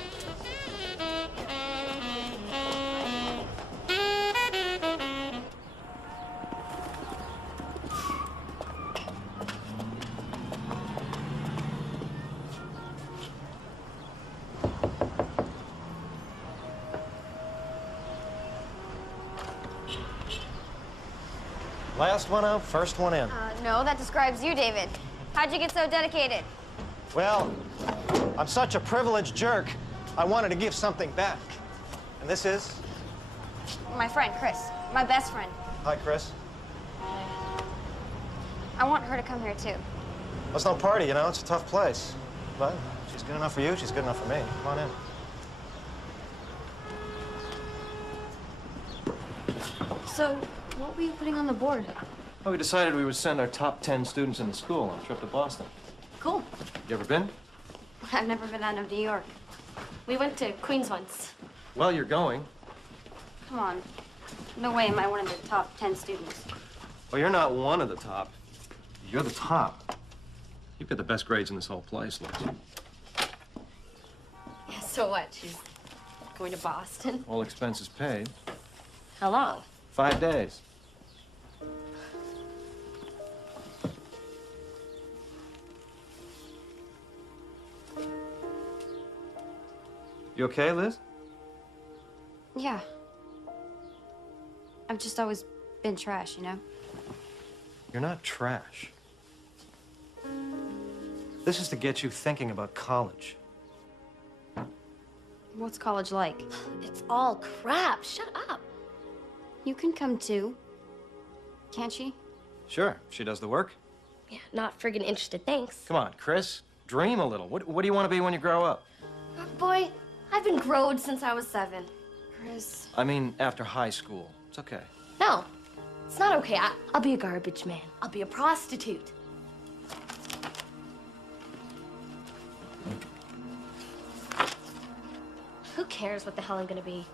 Last one out, first one in. No, that describes you, David. How'd you get so dedicated? Well, I'm such a privileged jerk, I wanted to give something back. And this is? My friend, Chris. My best friend. Hi, Chris. I want her to come here, too. Well, it's no party, you know, it's a tough place. But she's good enough for you, she's good enough for me. Come on in. So, what were you putting on the board? Well, we decided we would send our top 10 students in the school on a trip to Boston. Cool. You ever been? I've never been out of New York. We went to Queens once. Well, you're going. Come on. No way am I one of the top 10 students. Well, you're not one of the top. You're the top. You've got the best grades in this whole place, Liz. Yeah, so what? She's going to Boston? All expenses paid. How long? 5 days. You okay, Liz? Yeah. I've just always been trash, you know? You're not trash. This is to get you thinking about college. What's college like? It's all crap. Shut up. You can come too. Can't she? Sure, she does the work. Yeah, not friggin' interested, thanks. Come on, Chris, dream a little. What do you want to be when you grow up? Boy, I've been growed since I was 7. Chris. I mean, after high school. It's okay. No, it's not okay. I'll be a garbage man. I'll be a prostitute. Who cares what the hell I'm gonna be?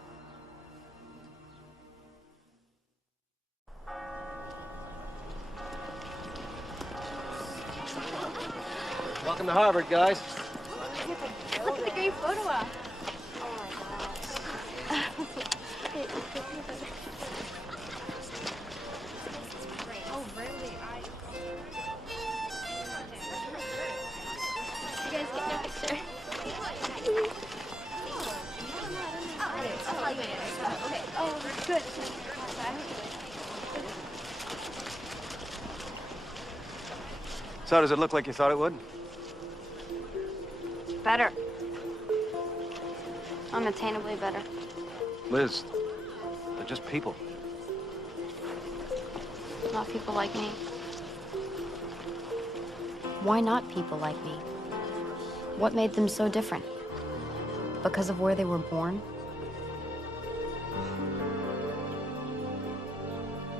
Welcome to Harvard, guys. Look at the great photo op. Oh, really? You guys get a picture? I'll tell you later. Okay. Oh, good. So does it look like you thought it would? Better. Unattainably better. Liz, they're just people. Not people like me. Why not people like me? What made them so different? Because of where they were born?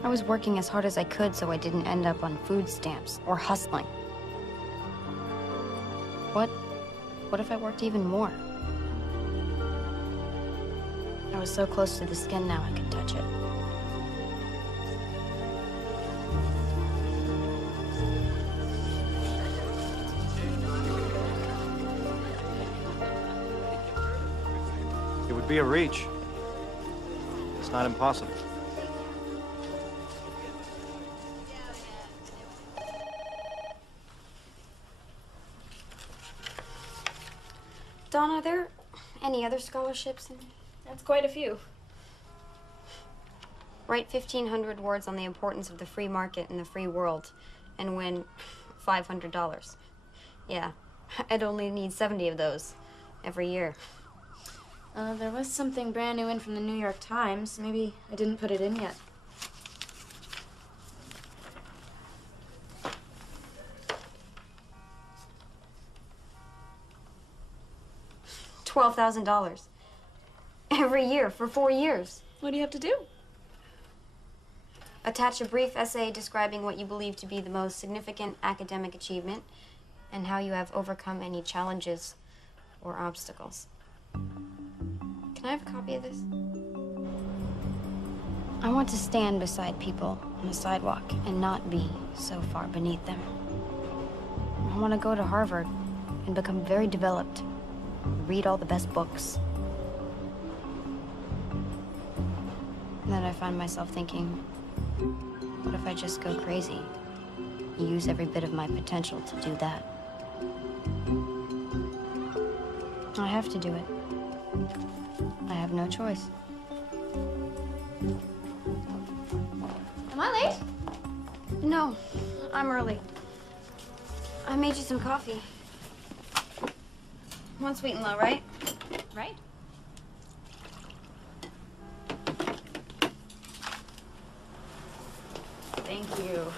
I was working as hard as I could so I didn't end up on food stamps or hustling. What if I worked even more? I was so close to the skin now I could touch it. would be a reach. It's not impossible. Dawn, are there any other scholarships? That's quite a few. Write 1,500 words on the importance of the free market and the free world and win $500. Yeah, I'd only need 70 of those every year. There was something brand new in from the New York Times. Maybe I didn't put it in yet. $12,000 every year for 4 years. What do you have to do? Attach a brief essay describing what you believe to be the most significant academic achievement and how you have overcome any challenges or obstacles. Can I have a copy of this? I want to stand beside people on the sidewalk and not be so far beneath them. I want to go to Harvard and become very developed, read all the best books. And then I find myself thinking, what if I just go crazy? Use every bit of my potential to do that. I have to do it. I have no choice. Am I late? No, I'm early. I made you some coffee. One sweet and low, right? Right. Thank you.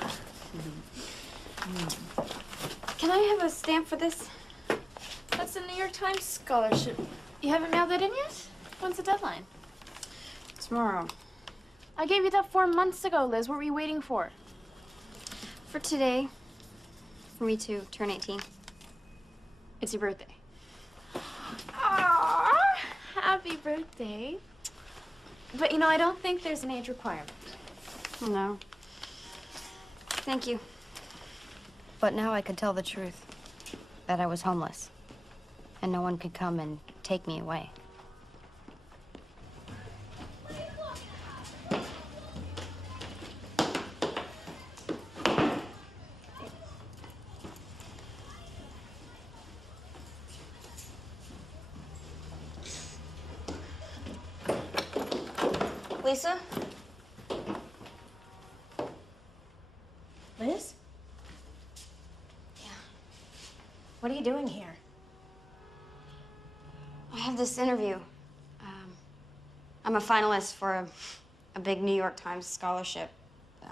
Can I have a stamp for this? That's a New York Times scholarship. You haven't mailed it in yet? When's the deadline? Tomorrow. I gave you that 4 months ago, Liz. What were you waiting for? For today. For me to turn 18. It's your birthday. Aww, happy birthday. But you know, I don't think there's an age requirement. No. Thank you. But now I could tell the truth. That I was homeless. And no one could come and take me away. Lisa? Liz? Yeah. What are you doing here? I have this interview. I'm a finalist for a big New York Times scholarship. But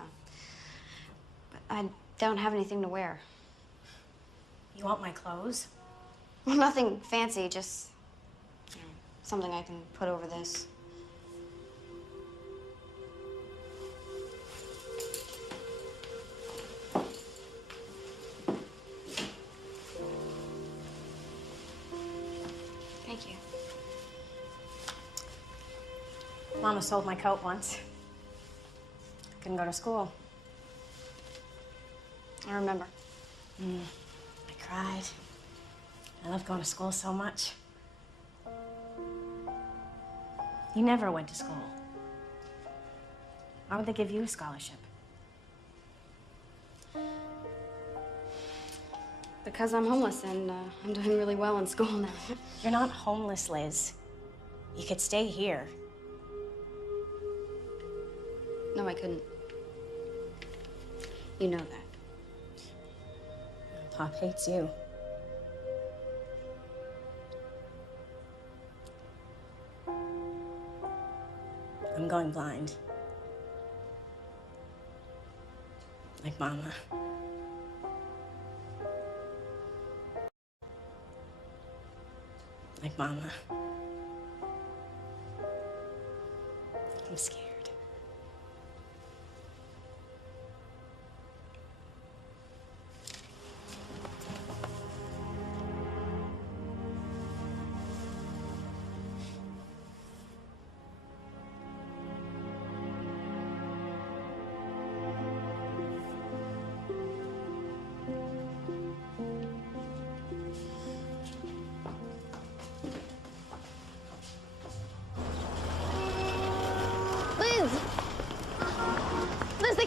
I don't have anything to wear. You want my clothes? Well, nothing fancy, just something I can put over this. Thank you. Mama sold my coat once. Couldn't go to school. I remember. I cried. I loved going to school so much. You never went to school. Why would they give you a scholarship? Because I'm homeless and I'm doing really well in school now. You're not homeless, Liz. You could stay here. No, I couldn't. You know that. Pop hates you. I'm going blind. Like Mama. Like Mama. I'm scared.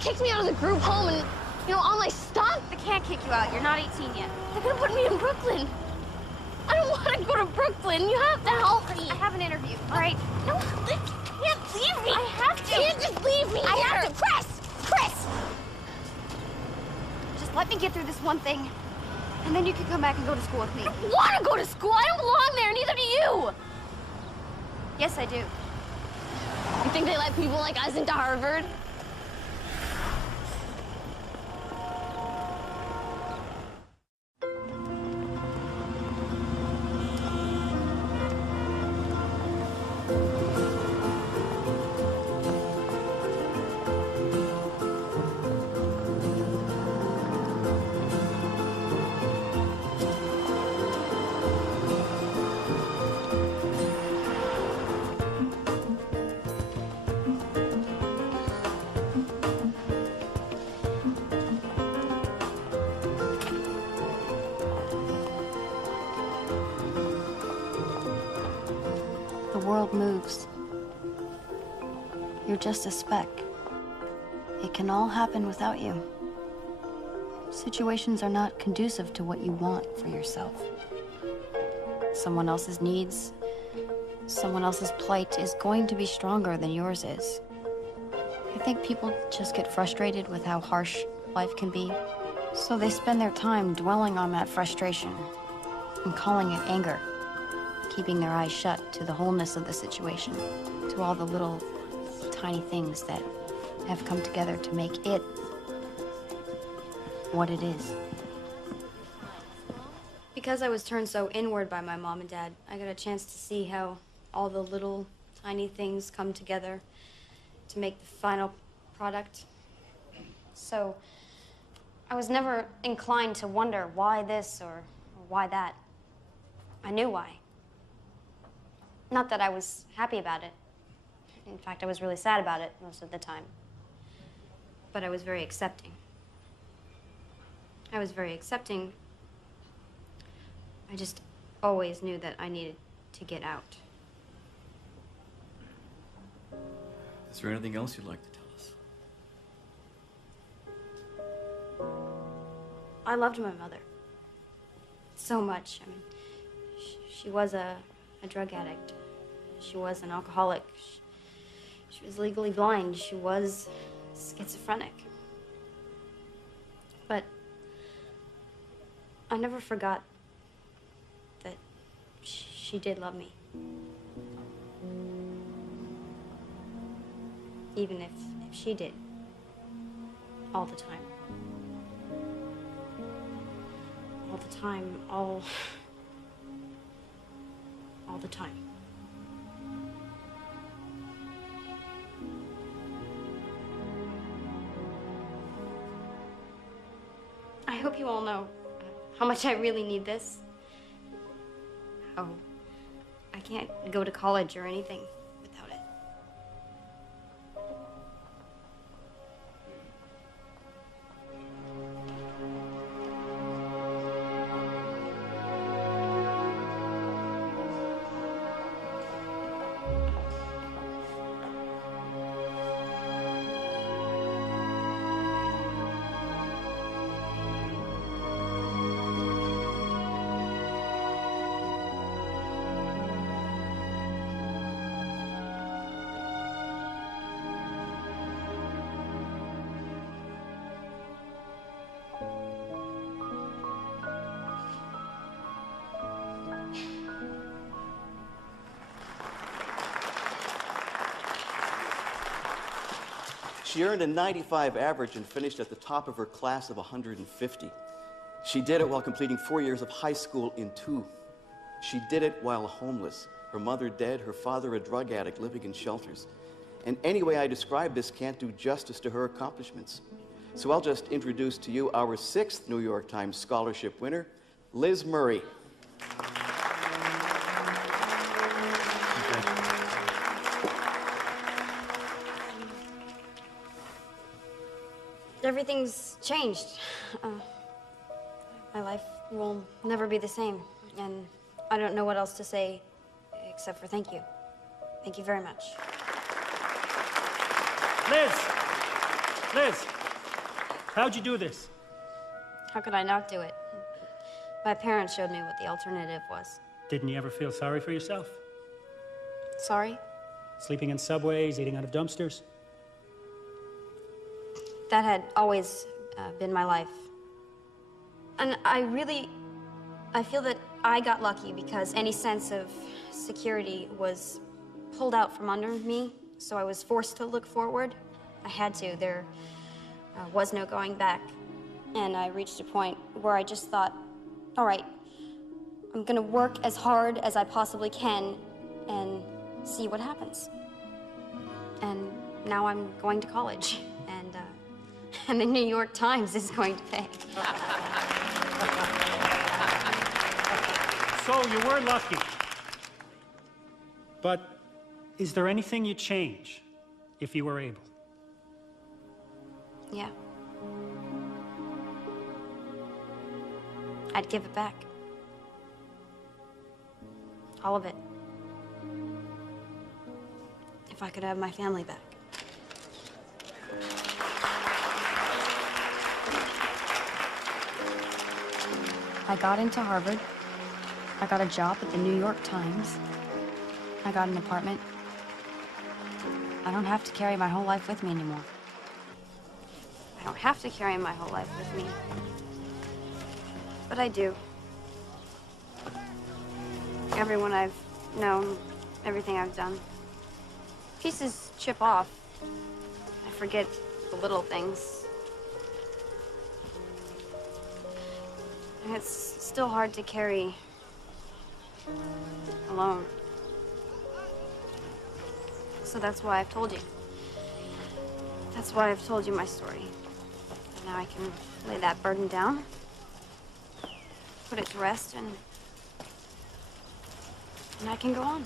kicked me out of the group home and, all my stuff. They can't kick you out. You're not 18 yet. They're gonna put me in Brooklyn. I don't want to go to Brooklyn. You have to help me. I have an interview, all right? No, you can't leave me. I have to. You can't just leave me I here. have to. Chris! Just let me get through this one thing, and then you can come back and go to school with me. I don't want to go to school. I don't belong there. Neither do you. Yes, I do. You think they let people like us into Harvard? The world moves. You're just a speck. It can all happen without you. Situations are not conducive to what you want for yourself. Someone else's needs, someone else's plight is going to be stronger than yours is. I think people just get frustrated with how harsh life can be, so they spend their time dwelling on that frustration and calling it anger, keeping their eyes shut to the wholeness of the situation, to all the little tiny things that have come together to make it what it is. Because I was turned so inward by my mom and dad, I got a chance to see how all the little tiny things come together to make the final product. So I was never inclined to wonder why this or why that. I knew why. Not that I was happy about it. In fact, I was really sad about it most of the time. But I was very accepting. I was very accepting. I just always knew that I needed to get out. Is there anything else you'd like to tell us? I loved my mother so much. I mean, she was a drug addict. She was an alcoholic. She was legally blind. She was schizophrenic. But I never forgot that she did love me. Even if she did. All the time. All the time, all the time. I hope you all know how much I really need this. How I can't go to college or anything without it. She earned a 95 average and finished at the top of her class of 150. She did it while completing 4 years of high school in 2. She did it while homeless, her mother dead, her father a drug addict living in shelters. And any way I describe this can't do justice to her accomplishments. So I'll just introduce to you our 6th New York Times scholarship winner, Liz Murray. Everything's changed. My life will never be the same, and I don't know what else to say except for thank you. Thank you very much. Liz! Liz! How'd you do this? How could I not do it? My parents showed me what the alternative was. Didn't you ever feel sorry for yourself? Sorry? Sleeping in subways, eating out of dumpsters? That had always been my life. And I feel that I got lucky because any sense of security was pulled out from under me, so I was forced to look forward. I had to. There was no going back. And I reached a point where I just thought, all right, I'm gonna work as hard as I possibly can and see what happens. And now I'm going to college, and the New York Times is going to pay. So you were lucky. But is there anything you'd change if you were able? Yeah. I'd give it back. All of it. If I could have my family back. I got into Harvard. I got a job at the New York Times. I got an apartment. I don't have to carry my whole life with me anymore. I don't have to carry my whole life with me. But I do. Everyone I've known, everything I've done. Pieces chip off. I forget the little things. And it's still hard to carry alone. So that's why I've told you. That's why I've told you my story. And now I can lay that burden down, put it to rest, and I can go on.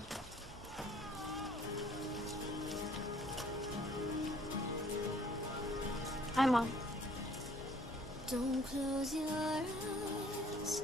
Hi, Mom. Don't close your eyes.